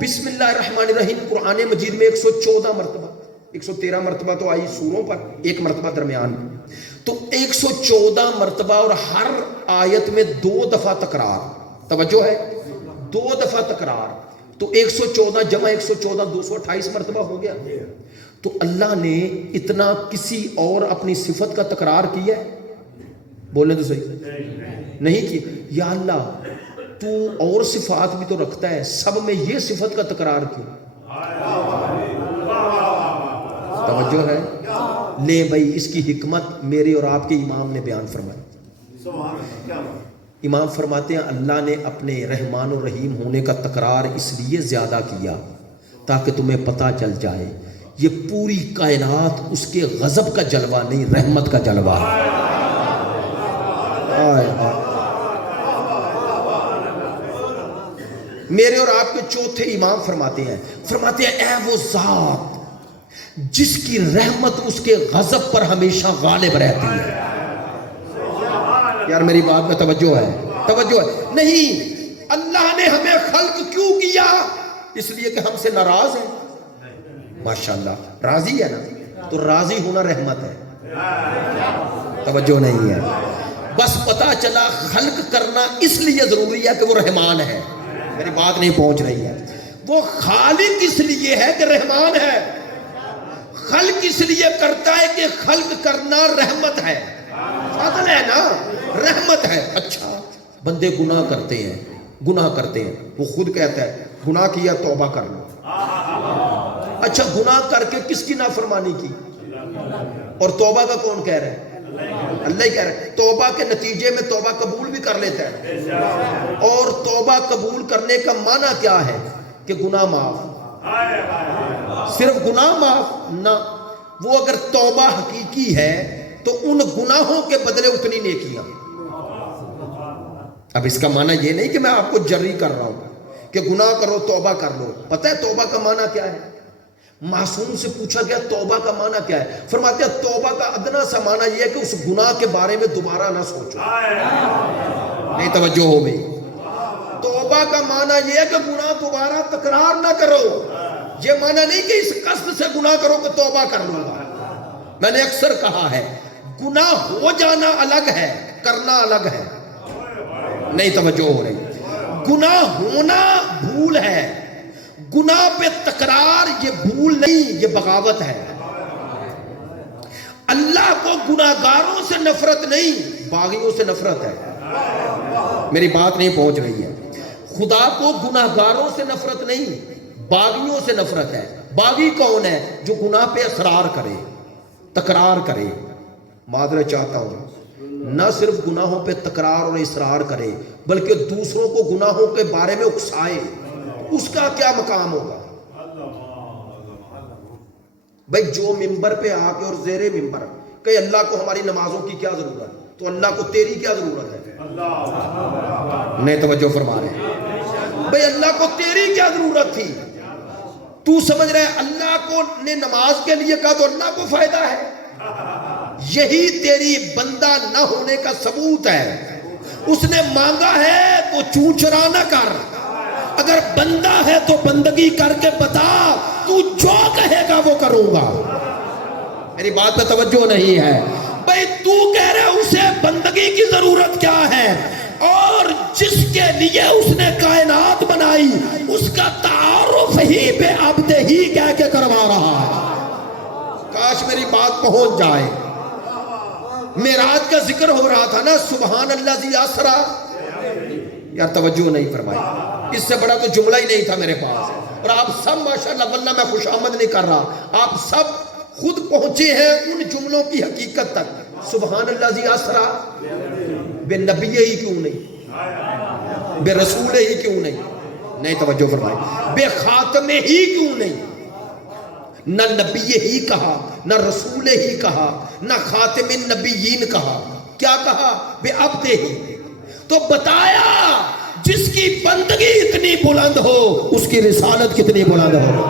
بسم اللہ الرحمن الرحیم قرآن مجید میں 114 مرتبہ، 113 مرتبہ تو آئی سوروں پر، ایک مرتبہ درمیان میں، تو 114 مرتبہ، اور ہر آیت میں 2 دفعہ تکرار، توجہ ہے، 2 دفعہ تکرار، تو 114 جمع 114 228 مرتبہ ہو گیا۔ تو اللہ نے اتنا کسی اور اپنی صفت کا تکرار کیا ہے؟ بولیں تو صحیح، نہیں کیا۔ یا اللہ تو اور صفات بھی تو رکھتا ہے، سب میں یہ صفت کا تکرار کیوں؟ توجہ ہے؟ لے بھائی، اس کی حکمت میرے اور آپ کے امام نے بیان فرمائی۔ امام فرماتے ہیں اللہ نے اپنے رحمان و رحیم ہونے کا تکرار اس لیے زیادہ کیا تاکہ تمہیں پتہ چل جائے یہ پوری کائنات اس کے غضب کا جلوہ نہیں، رحمت کا جلوہ ہے۔ میرے اور آپ کے چوتھے امام فرماتے ہیں اے وہ ذات جس کی رحمت اس کے غضب پر ہمیشہ غالب رہتی ہے۔ یار میری بات میں توجہ ہے، توجہ ہے؟ نہیں، اللہ نے ہمیں خلق کیوں کیا؟ اس لیے کہ ہم سے ناراض ہیں؟ ماشاءاللہ راضی ہے نا، تو راضی ہونا رحمت ہے، توجہ نہیں ہے۔ بس پتا چلا خلق کرنا اس لیے ضروری ہے کہ وہ رحمان ہے، میری بات نہیں پہنچ رہی ہے۔ وہ خالق اس لیے ہے کہ رحمان ہے، خلق اس لیے کرتا ہے کہ خلق کرنا رحمت ہے، فضل ہے نا، رحمت ہے۔ اچھا بندے گناہ کرتے ہیں، گناہ کرتے ہیں، وہ خود کہتا ہے گناہ کیا توبہ کر لو۔ اچھا گناہ کر کے کس کی نافرمانی کی؟ اور توبہ کا کون کہہ رہا ہے؟ اللہ ہی کہہ رہا ہے۔ توبہ کے نتیجے میں توبہ قبول بھی کر لیتا ہے، اور توبہ قبول کرنے کا معنی کیا ہے؟ کہ گناہ معاف، صرف گناہ معاف نہ، وہ اگر توبہ حقیقی ہے تو ان گناہوں کے بدلے اتنی نیکیاں۔ اب اس کا معنی یہ نہیں کہ میں آپ کو جری کر رہا ہوں کہ گناہ کرو توبہ کر لو۔ پتہ ہے توبہ کا معنی کیا ہے؟ معصوم سے پوچھا گیا توبہ کا معنی کیا ہے، فرماتے ہیں توبہ کا ادنا سا معنی یہ ہے کہ اس گناہ کے بارے میں دوبارہ نہ سوچو۔ نہیں توجہ ہو گئی؟ توبہ کا معنی یہ ہے کہ گناہ دوبارہ تکرار نہ کرو۔ یہ معنی نہیں کہ اس قصد سے گناہ کرو کہ توبہ کر لوں گا۔ میں نے اکثر کہا ہے گناہ ہو جانا الگ ہے، کرنا الگ ہے۔ نہیں توجہ ہو رہی؟ گناہ ہونا بھول ہے، گناہ پہ تکرار یہ بھول نہیں، یہ بغاوت ہے۔ اللہ کو گناہگاروں سے نفرت نہیں، باغیوں سے نفرت ہے۔ میری بات نہیں پہنچ رہی ہے؟ خدا کو گناہگاروں سے نفرت نہیں، باغیوں سے نفرت ہے۔ باغی کون ہے؟ جو گناہ پہ اصرار کرے، تکرار کرے۔ معذرت چاہتا ہوں، نہ صرف گناہوں پہ تکرار اور اصرار کرے بلکہ دوسروں کو گناہوں کے بارے میں اکسائے، اس کا کیا مقام ہوگا؟ بھائی جو ممبر پہ آ کے اور زیر ممبر کہ اللہ کو ہماری نمازوں کی کیا ضرورت، تو اللہ کو تیری کیا ضرورت ہے؟ نہیں توجہ فرما رہے؟ بھائی اللہ کو تیری کیا ضرورت تھی؟ تو سمجھ رہے اللہ کو نے نماز کے لیے کہا تو اللہ کو فائدہ ہے؟ یہی تیری بندہ نہ ہونے کا ثبوت ہے۔ اس نے مانگا ہے تو چوں چرا نہ کر، اگر بندہ ہے تو بندگی کر کے بتا تو جو کہے گا وہ کروں گا۔ میری بات پہ توجہ نہیں ہے؟ بھئی تو کہہ رہے اسے بندگی کی ضرورت کیا ہے، اور جس کے لیے اس نے کائنات بنائی اس کا تعارف ہی بے عبد ہی کہہ کے کروا رہا ہے۔ کاش میری بات پہنچ جائے۔ معراج کا ذکر ہو رہا تھا نا، سبحان اللہ ذی اسرا. یار توجہ نہیں فرمائی، اس سے بڑا تو جملہ ہی نہیں تھا میرے پاس. اور آپ سب ماشاءاللہ، واللہ میں خوش آمد نہیں کر رہا، آپ سب خود پہنچے ہیں ان جملوں کی حقیقت تک. سبحان اللہ ذی اسرا، بے نبی ہی کیوں نہیں، بے رسول ہی کیوں نہیں توجہ فرمائی، بے خاتم ہی کیوں نہیں. نہ نبی ہی کہا، نہ رسول ہی کہا، نہ خاتم النبیین کہا. کیا کہا؟ بے عبد ہی. تو بتایا جس کی بندگی اتنی بلند ہو اس کی رسالت کتنی بلند ہو.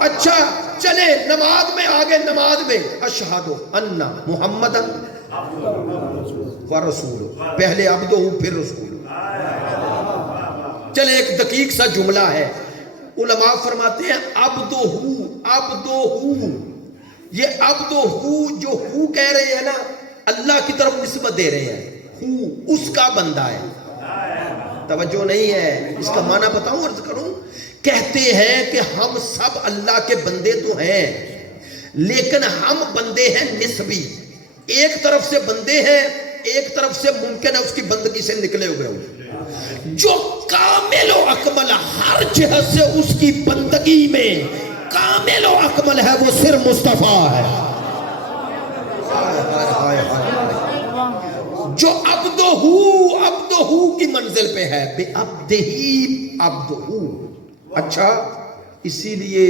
اچھا چلے نماز میں آگے، نماز میں اشہد ان محمد ورسول، پہلے عبد ہو پھر رسول. چلے ایک دقیق سا جملہ ہے، علماء فرماتے ہیں عبدہو، یہ عبدہو جو ہو کہہ رہے ہیں نا، اللہ کی طرف نسبت دے رہے ہیں. ہو اس کا بندہ ہے. توجہ نہیں ہے، اس کا معنی بتاؤں، عرض کروں. کہتے ہیں کہ ہم سب اللہ کے بندے تو ہیں، لیکن ہم بندے ہیں نسبی. ایک طرف سے بندے ہیں، ایک طرف سے ممکن ہے اس کی بندگی سے نکلے ہوئے ہوں. جو کامل و اکمل ہر جہت سے اس کی بندگی میں کامل و اکمل ہے وہ صرف مصطفیٰ ہے. جو عبدہو کی منزل پہ ہے، بے عبدہی عبدہو. اچھا اسی لیے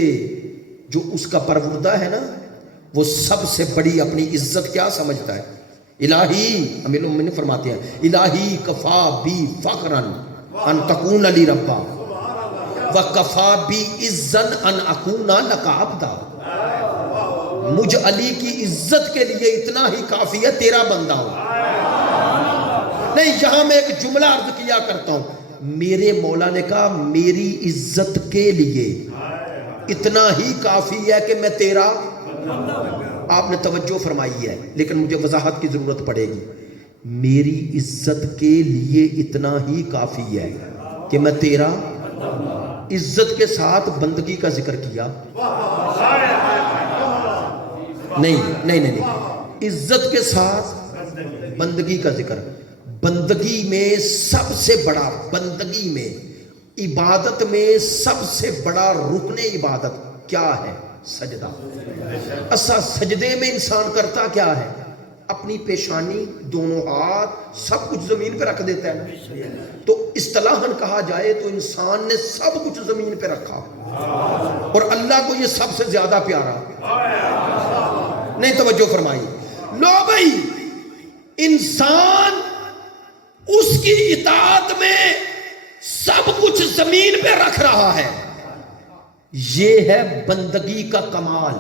جو اس کا پروردہ ہے نا، وہ سب سے بڑی اپنی عزت کیا سمجھتا ہے؟ الہی، امیر المومنین فرماتے ہیں الہی کفا بی فخرن ان تکون علی ربا وکفا بی عزن ان اکون لک عبدا. مجھ علی کی عزت کے لیے اتنا ہی کافی ہے تیرا بندہ ہو. نہیں، یہاں میں ایک جملہ عرض کیا کرتا ہوں، میرے مولا نے کہا میری عزت کے لیے اتنا ہی کافی ہے کہ میں تیرا. آپ نے توجہ فرمائی ہے، لیکن مجھے وضاحت کی ضرورت پڑے گی. میری عزت کے لیے اتنا ہی کافی ہے کہ میں تیرا. عزت کے ساتھ بندگی کا ذکر کیا؟ نہیں، عزت کے ساتھ بندگی کا ذکر. بندگی میں سب سے بڑا، بندگی میں عبادت میں سب سے بڑا رکن عبادت کیا ہے؟ سجدہ. اصل سجدے میں انسان کرتا کیا ہے؟ اپنی پیشانی، دونوں ہاتھ، سب کچھ زمین پہ رکھ دیتا ہے. تو اصطلاحاً کہا جائے تو انسان نے سب کچھ زمین پہ رکھا، اور اللہ کو یہ سب سے زیادہ پیارا. نہیں توجہ فرمائی. لو بھائی، انسان اس کی اطاعت میں سب کچھ زمین پہ رکھ رہا ہے. یہ ہے بندگی کا کمال.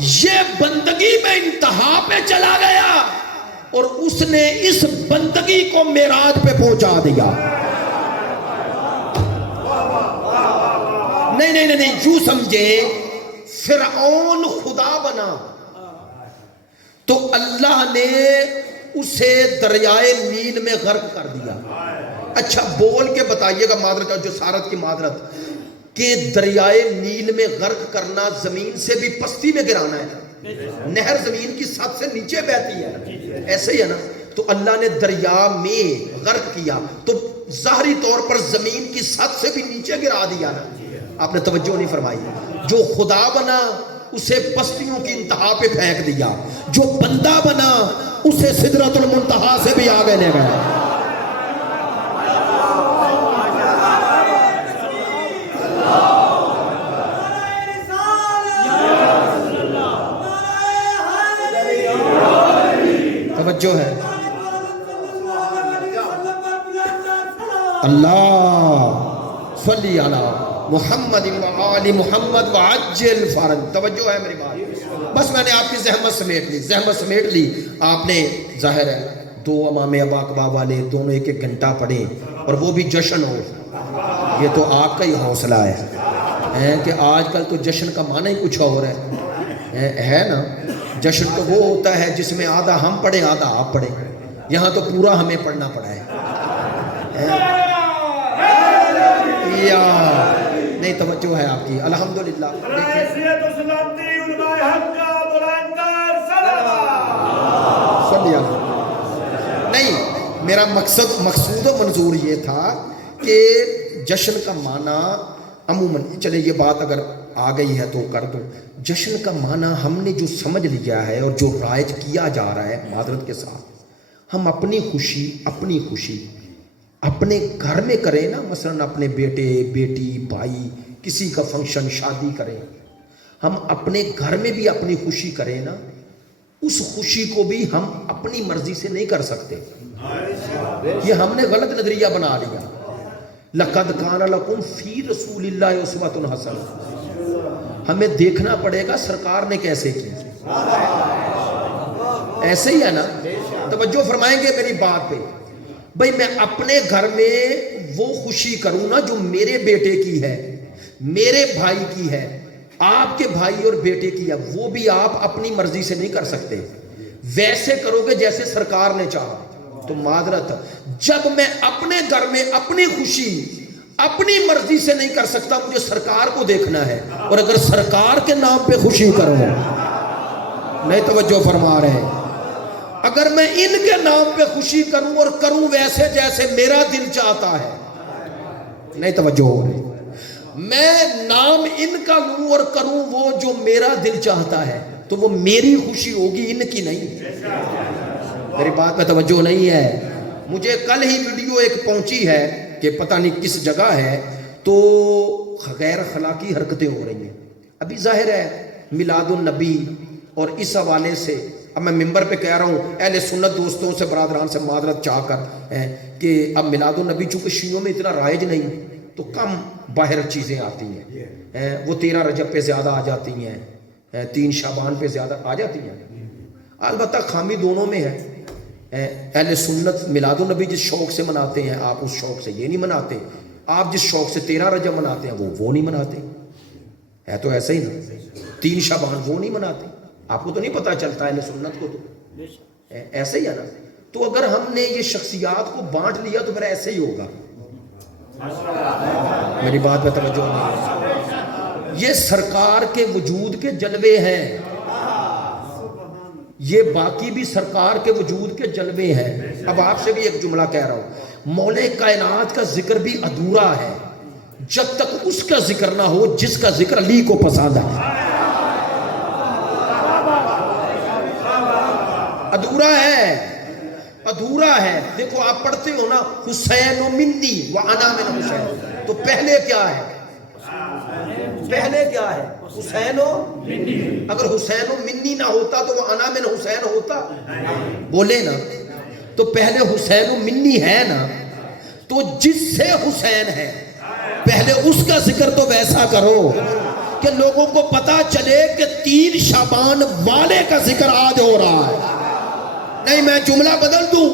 یہ بندگی میں انتہا پہ چلا گیا اور اس نے اس بندگی کو معراج پہ پہنچا دیا. نہیں، یوں سمجھے، فرعون خدا بنا تو اللہ نے اسے دریائے نیل میں غرق کر دیا. اچھا بول کے بتائیے گا، معذرت، جو سارت کی معذرت، کہ دریائے نیل میں غرق کرنا زمین سے بھی پستی میں گرانا ہے. نہر زمین کی سطح سے نیچے بہتی ہے، ایسے ہی ہے نا. تو اللہ نے دریا میں غرق کیا تو ظاہری طور پر زمین کی سطح سے بھی نیچے گرا دیا نا. آپ نے توجہ نہیں فرمائی. جو خدا بنا اسے پستیوں کی انتہا پہ پھینک دیا، جو بندہ بنا اسے سدرۃ المنتہا سے بھی آگے لے گیا. توجہ ہے. اللہ صلی علی محمد و آل محمد وعجل فرج. توجہ ہے میری بات. بس میں نے آپ کی زحمت سمیٹ لی. آپ نے ظاہر ہے 2 امام ابا اقبا والے دونوں 1 گھنٹہ پڑھیں اور وہ بھی جشن ہو. یہ تو آپ کا ہی حوصلہ ہے کہ آج کل تو جشن کا معنی ہی کچھ اور ہے نا. جشن تو وہ ہوتا ہے جس میں آدھا ہم پڑھیں آدھا آپ پڑھیں. یہاں تو پورا ہمیں پڑھنا پڑا ہے. نہیں توجہ ہے آپ کی. الحمدللہ. علماء حق کا بلند کر صلوات. صلی اللہ. نہیں، میرا مقصود و منظور یہ تھا کہ جشن کا معنی عموماً، چلے یہ بات اگر آ گئی ہے تو کر دوں، جشن کا معنی ہم نے جو سمجھ لیا ہے اور جو رائج کیا جا رہا ہے معذرت کے ساتھ، ہم اپنی خوشی اپنے گھر میں کریں نا، مثلاً اپنے بیٹے بیٹی بھائی کسی کا فنکشن شادی کریں، ہم اپنے گھر میں بھی اپنی خوشی کریں نا، اس خوشی کو بھی ہم اپنی مرضی سے نہیں کر سکتے. یہ ہم نے غلط نظریہ بنا لیا. لَقَدْ كَانَ لَكُمْ فِي رَسُولِ اللَّهِ أُسْوَةٌ حَسَنَةٌ. ہمیں دیکھنا پڑے گا سرکار نے کیسے کی. ایسے ہی ہے نا؟ توجہ فرمائیں گے میری بات پہ. بھئی میں اپنے گھر میں وہ خوشی کروں نا جو میرے بیٹے کی ہے، میرے بھائی کی ہے، آپ کے بھائی اور بیٹے کی ہے، وہ بھی آپ اپنی مرضی سے نہیں کر سکتے. ویسے کرو گے جیسے سرکار نے چاہا. تو معذرت، جب میں اپنے گھر میں اپنی خوشی اپنی مرضی سے نہیں کر سکتا، مجھے سرکار کو دیکھنا ہے. اور اگر سرکار کے نام پہ خوشی کروں، نہیں توجہ فرما رہے ہیں، اگر میں ان کے نام پہ خوشی کروں اور کروں ویسے جیسے میرا دل چاہتا ہے، نہیں توجہ ہو رہی، میں نام ان کا لوں اور کروں وہ جو میرا دل چاہتا ہے، تو وہ میری خوشی ہوگی، ان کی نہیں. میری بات میں توجہ نہیں ہے. مجھے کل ہی ویڈیو ایک پہنچی ہے کہ پتہ نہیں کس جگہ ہے، تو غیر اخلاقی حرکتیں ہو رہی ہیں. ابھی ظاہر ہے میلاد النبی، اور اس حوالے سے اب میں ممبر پہ کہہ رہا ہوں اہل سنت دوستوں سے برادران سے معذرت چاہ کر کہ اب میلاد النبی چونکہ شیعوں میں اتنا رائج نہیں تو کم باہر چیزیں آتی ہیں. وہ 13 رجب پہ زیادہ آ جاتی ہیں، 3 شعبان پہ زیادہ آ جاتی ہیں. البتہ خامی دونوں میں ہے. اہل سنت میلاد النبی جس شوق سے مناتے ہیں، آپ اس شوق سے یہ نہیں مناتے. آپ جس شوق سے 13 رجب مناتے ہیں وہ نہیں مناتے. ہے تو ایسا ہی نا. 3 شعبان وہ نہیں مناتے. آپ کو تو نہیں پتہ چلتا اہل سنت کو، تو ایسے ہی ہے نا. تو اگر ہم نے یہ شخصیات کو بانٹ لیا تو پھر ایسے ہی ہوگا. میری بات پہ توجہ نہیں. یہ سرکار کے وجود کے جلوے ہیں، یہ باقی بھی سرکار کے وجود کے جلوے ہیں. اب آپ سے بھی ایک جملہ کہہ رہا ہوں، مولا کائنات کا ذکر بھی ادھورا ہے جب تک اس کا ذکر نہ ہو جس کا ذکر علی کو پسند ہے. ادھورا ہے. دیکھو آپ پڑھتے ہو نا، حسین و منی و انا من حسین، تو پہلے کیا ہے؟ حسین و منی. اگر حسین و منی نہ ہوتا تو وہ انا من حسین ہوتا؟ بولے نا. تو پہلے حسین و منی ہے نا، تو جس سے حسین ہے پہلے اس کا ذکر تو ویسا کرو کہ لوگوں کو پتا چلے کہ 3 شعبان والے کا ذکر آج ہو رہا ہے. نہیں میں جملہ بدل دوں،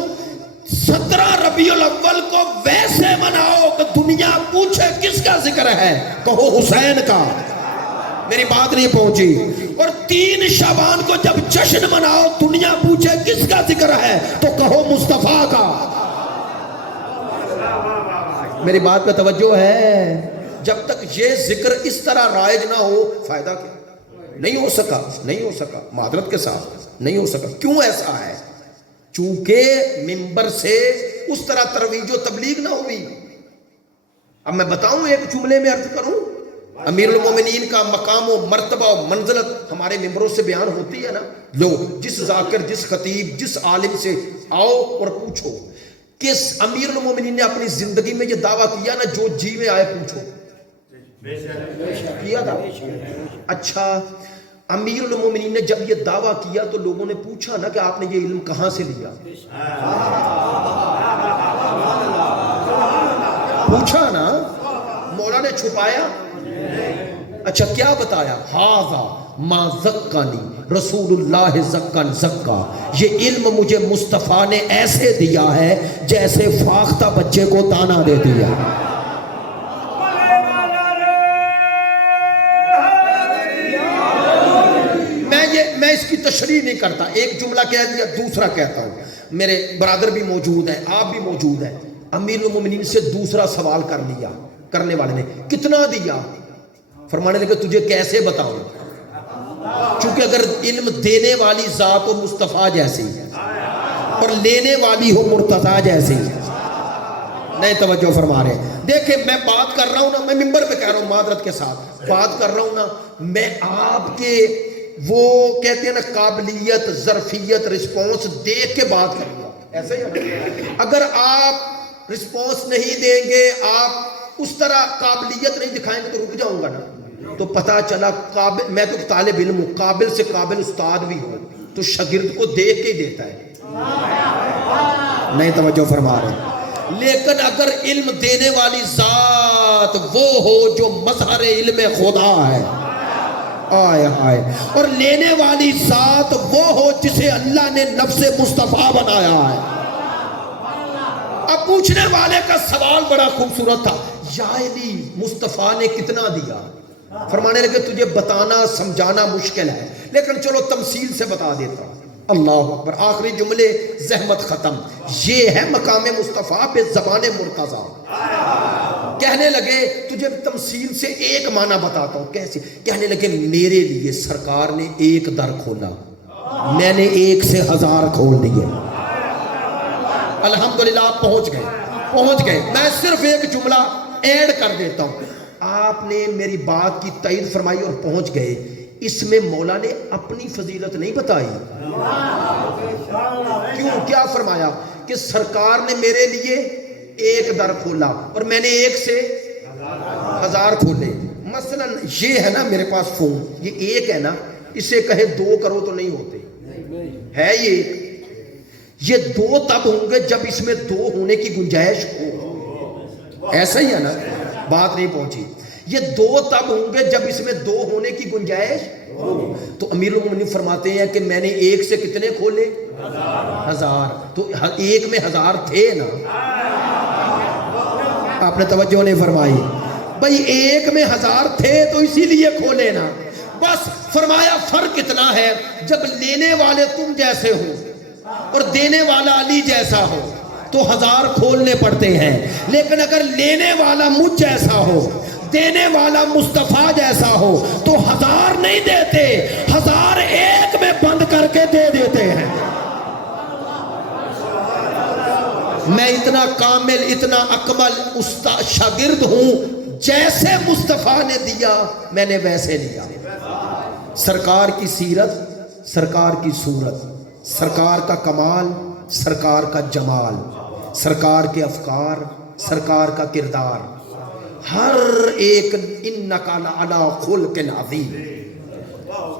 17 ربیع الاول کو ویسے مناؤ کہ دنیا پوچھے کس کا ذکر ہے، کہو حسین کا. میری بات نہیں پہنچی. اور 3 شعبان کو جب جشن مناؤ دنیا پوچھے کس کا ذکر ہے تو کہو مصطفیٰ کا. میری بات پہ توجہ ہے. جب تک یہ ذکر اس طرح رائج نہ ہو فائدہ کیا؟ نہیں ہو سکا معذرت کے ساتھ نہیں ہو سکا. کیوں ایسا ہے؟ چونکہ منبر سے اس طرح ترویج و تبلیغ نہ ہوئی. اب میں بتاؤں، ایک جملے میں عرض کروں، امیر المومنین کا مقام و مرتبہ و منزلت ہمارے ممبروں سے بیان ہوتی ہے نا. لو جس ذاکر، جس خطیب، جس عالم سے آؤ اور پوچھو کہ امیر المومنین نے اپنی زندگی میں یہ دعویٰ کیا نا، جو جی میں آئے پوچھو کیا تھا. اچھا امیر المومنین نے جب یہ دعویٰ کیا تو لوگوں نے پوچھا نا کہ آپ نے یہ علم کہاں سے لیا؟ پوچھا نا. مولا نے چھپایا؟ اچھا کیا بتایا؟ ہاذا ما زکانی رسول اللہ زکن زکا، یہ علم مجھے مصطفیٰ نے ایسے دیا ہے جیسے فاختہ بچے کو دانا دے دیا. میں اس کی تشریح نہیں کرتا، ایک جملہ کہہ دیا دوسرا کہتا ہوں. میرے برادر بھی موجود ہیں، آپ بھی موجود ہیں. امیر المومنین سے دوسرا سوال کر لیا، کرنے والے نے کتنا دیا؟ فرمانے لگے تجھے کیسے بتاؤں. چونکہ اگر علم دینے والی ذات ہو مصطفیٰ جیسی اور لینے والی ہو مرتضیٰ جیسی، نہیں توجہ فرما رہے ہیں۔ دیکھیں میں بات کر رہا ہوں نا، میں ممبر پہ کہہ رہا ہوں معذرت کے ساتھ بات کر رہا ہوں نا، میں آپ کے وہ کہتے ہیں نا قابلیت، ظرفیت، رسپانس دیکھ کے بات کروں گا، ایسا ہی ہے۔ اگر آپ رسپانس نہیں دیں گے، آپ اس طرح قابلیت نہیں دکھائیں گے تو رک جاؤں گا نا، تو پتا چلا قابل، میں تو طالب علم ہوں، قابل سے قابل استاد بھی ہوں تو شاگرد کو دیکھ کے ہی دیتا ہے، نہیں توجہ فرما رہے۔ لیکن اگر علم دینے والی ذات وہ ہو جو مظہر علم خدا ہے، آئے آئے، اور لینے والی ذات وہ ہو جسے اللہ نے نفس مصطفیٰ بنایا ہے۔ اب پوچھنے والے کا سوال بڑا خوبصورت تھا، یا علی مصطفیٰ نے کتنا دیا؟ فرمانے لگے تجھے بتانا سمجھانا مشکل ہے، لیکن چلو تمثیل سے بتا دیتا ہوں۔ اللہ اکبر، آخری جملے زحمت ختم، یہ ہے مقام مصطفیٰ پہ زبان مرتضیٰ۔ کہنے لگے تجھے تمثیل سے ایک معنی بتاتا ہوں، کیسے؟ کہنے لگے میرے لیے سرکار نے ایک در کھولا، میں نے ایک سے 1000 کھول دیے۔ الحمدللہ آپ پہنچ گئے۔ میں صرف ایک جملہ ایڈ کر دیتا ہوں، آپ نے میری بات کی تائید فرمائی اور پہنچ گئے۔ اس میں مولا نے اپنی فضیلت نہیں بتائی، کیوں؟ کیا فرمایا کہ سرکار نے میرے لیے ایک در کھولا اور میں نے ایک سے 1000 کھولے۔ مثلا یہ ہے نا میرے پاس فون، یہ ایک ہے نا، اسے کہے 2 کرو تو نہیں ہوتے، ہے یہ 2 تب ہوں گے جب اس میں 2 ہونے کی گنجائش ہو، ایسا ہی ہے نا، بات نہیں پہنچی۔ یہ 2 تب ہوں گے جب اس میں 2 ہونے کی گنجائش ہو۔ تو امیر المومنین فرماتے ہیں کہ میں نے ایک سے کتنے کھولے؟ 1000، تو ایک میں 1000 تھے نا، آپ نے توجہ نہیں فرمائی بھائی، ایک میں 1000 تھے تو اسی لیے کھولے نا، بس۔ فرمایا فرق اتنا ہے جب لینے والے تم جیسے ہو اور دینے والا علی جیسا ہو تو 1000 کھولنے پڑتے ہیں، لیکن اگر لینے والا مجھ جیسا ہو، دینے والا مصطفیٰ جیسا ہو تو 1000 نہیں دیتے، 1000 ایک میں بند کر کے دے دیتے ہیں۔ میں اتنا کامل، اتنا اکمل شاگرد ہوں، جیسے مصطفیٰ نے دیا میں نے ویسے لیا۔ سرکار کی سیرت، سرکار کی صورت، سرکار کا کمال، سرکار کا جمال، سرکار کے افکار، سرکار کا کردار، ہر ایک انکا لعلی خلق عظیم۔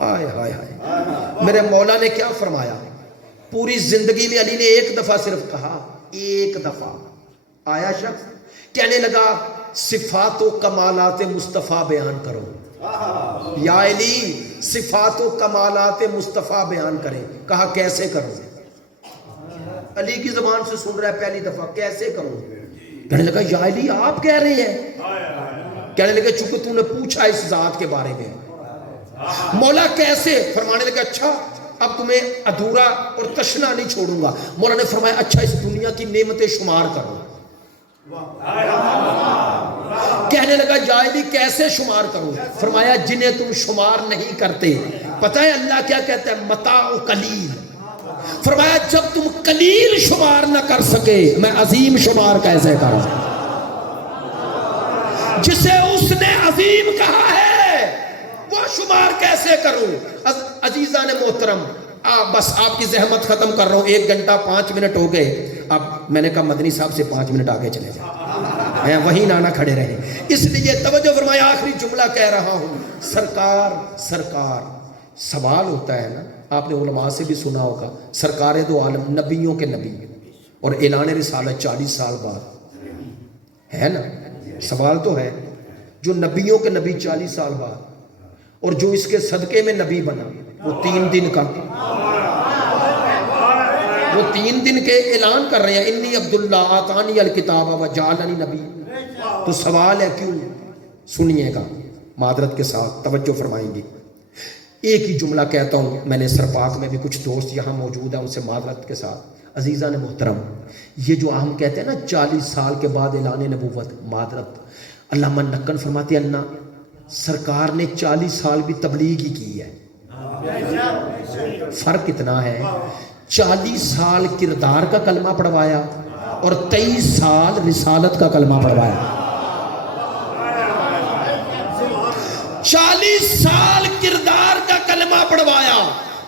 ہائے ہائے ہائے، میرے مولا نے کیا فرمایا؟ پوری زندگی میں علی نے ایک دفعہ صرف کہا، ایک دفعہ آیا شخص کہنے لگا صفات و کمالات مصطفیٰ بیان کرو، یا علی صفات و کمالات مصطفیٰ بیان کریں۔ کہا کیسے کروں؟ علی کی زبان سے سن رہا ہے پہلی دفعہ، کیسے کروں؟ کہنے لگا یا علی آپ کہہ رہے ہیں؟ کہنے لگا چونکہ تو نے پوچھا اس ذات کے بارے میں۔ مولا کیسے؟ فرمانے لگا اچھا اب تمہیں ادھورا اور تشنا نہیں چھوڑوں گا۔ مولا نے فرمایا اچھا اس دنیا کی نعمتیں شمار کرو۔ کہنے لگا یا علی کیسے شمار کروں؟ فرمایا جنہیں تم شمار نہیں کرتے، پتہ ہے اللہ کیا کہتا ہے؟ متاع قلیل۔ فرمایا جب تم قلیل شمار نہ کر سکے میں عظیم شمار کیسے کروں؟ جسے اس نے عظیم کہا ہے وہ شمار کیسے کروں؟ عزیزان محترم، بس آپ کی زحمت ختم کر رہا ہوں، 1 گھنٹہ 5 منٹ ہو گئے۔ اب میں نے کہا مدنی صاحب سے 5 منٹ آگے چلے جائیں، وہیں نانا کھڑے رہے، اس لیے توجہ فرمایا۔ آخری جملہ کہہ رہا ہوں، سرکار سوال ہوتا ہے نا، آپ نے علماء سے بھی سنا ہوگا، سرکار دو عالم، نبیوں کے نبی، اور اعلان رسالت 40 سال بعد ہے نا، سوال تو ہے، جو نبیوں کے نبی 40 سال بعد، اور جو اس کے صدقے میں نبی بنا وہ 3 دن کا، وہ 3 دن کے اعلان کر رہے ہیں، انی عبداللہ آتانی الکتاب وجعلنی نبی۔ تو سوال ہے کیوں؟ سنیے گا معذرت کے ساتھ، توجہ فرمائیں گے۔ ایک ہی جملہ کہتا ہوں، میں نے سرپاک میں بھی کچھ دوست یہاں موجود ہیں، ان سے معذرت کے ساتھ، عزیزان محترم، یہ جو ہم کہتے ہیں نا 40 سال کے بعد اعلان نبوت، معذرت، علامہ نقن فرماتے ہیں سرکار نے 40 سال بھی تبلیغ ہی کی ہے، فرق اتنا ہے 40 سال کردار کا کلمہ پڑھوایا اور 23 سال رسالت کا کلمہ پڑھوایا 40 سال کردار کا کلمہ پڑھوایا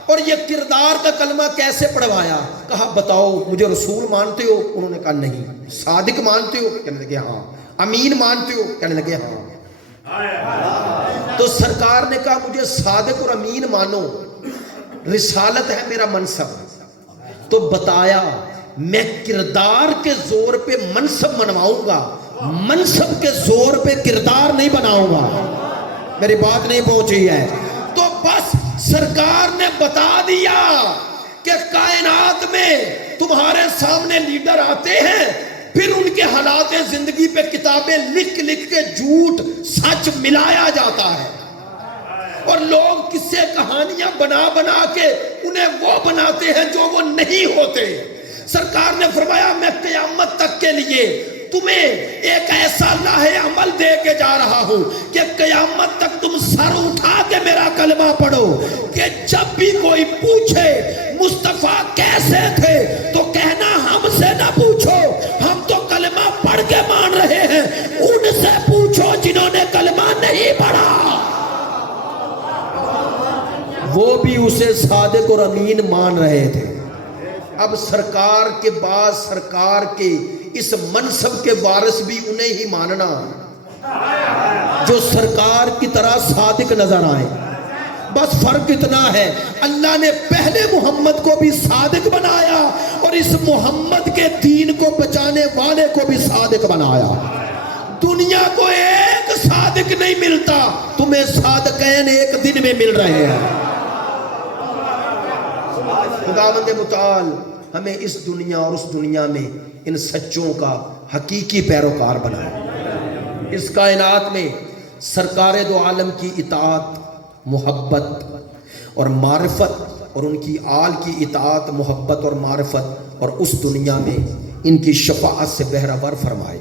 اور یہ کردار کا کلمہ کیسے پڑھوایا؟ کہا بتاؤ مجھے رسول مانتے ہو؟ انہوں نے کہا نہیں۔ صادق مانتے ہو؟ کہنے لگے ہاں۔ امین مانتے ہو؟ کہنے لگے ہاں۔ تو سرکار نے کہا مجھے صادق اور امین مانو، رسالت ہے میرا منصب۔ تو بتایا میں کردار کے زور پہ منصب منواؤں گا، منصب کے زور پہ کردار نہیں بناؤں گا۔ میری بات نہیں پہنچی ہے؟ تو بس سرکار نے بتا دیا کہ کائنات میں تمہارے سامنے لیڈر آتے ہیں، پھر ان کے حالات زندگی پہ کتابیں لکھ لکھ کے جھوٹ سچ ملایا جاتا ہے، اور لوگ قصے کہانیاں بنا بنا کے انہیں وہ بناتے ہیں جو وہ نہیں ہوتے۔ سرکار نے فرمایا میں قیامت تک کے لیے تمہیں ایک ایسا لاہ عمل دے کے جا رہا ہوں کہ قیامت تک تم سر اٹھا کے میرا کلمہ پڑھو، کہ جب بھی کوئی پوچھے مصطفیٰ کیسے تھے تو کہنا ہم سے نہ پوچھو، ہم تو کلمہ پڑھ کے مان رہے ہیں، ان سے پوچھو جنہوں نے کلمہ نہیں پڑھا۔ وہ بھی اسے صادق اور امین مان رہے تھے۔ اب سرکار کے بعد سرکار کے اس منصب کے وارث بھی انہیں ہی ماننا جو سرکار کی طرح صادق نظر آئے۔ بس فرق اتنا ہے اللہ نے پہلے محمد کو بھی صادق بنایا اور اس محمد کے دین کو بچانے والے کو بھی صادق بنایا۔ دنیا کو ایک صادق نہیں ملتا، تمہیں صادقین ایک دن میں مل رہے ہیں۔ خداوند متعال ہمیں اس دنیا اور اس دنیا میں ان سچوں کا حقیقی پیروکار بنائے۔ اس کائنات میں سرکار دو عالم کی اطاعت، محبت اور معرفت، اور ان کی آل کی اطاعت، محبت اور معرفت، اور اس دنیا میں ان کی شفاعت سے بہرہ ور فرمائے۔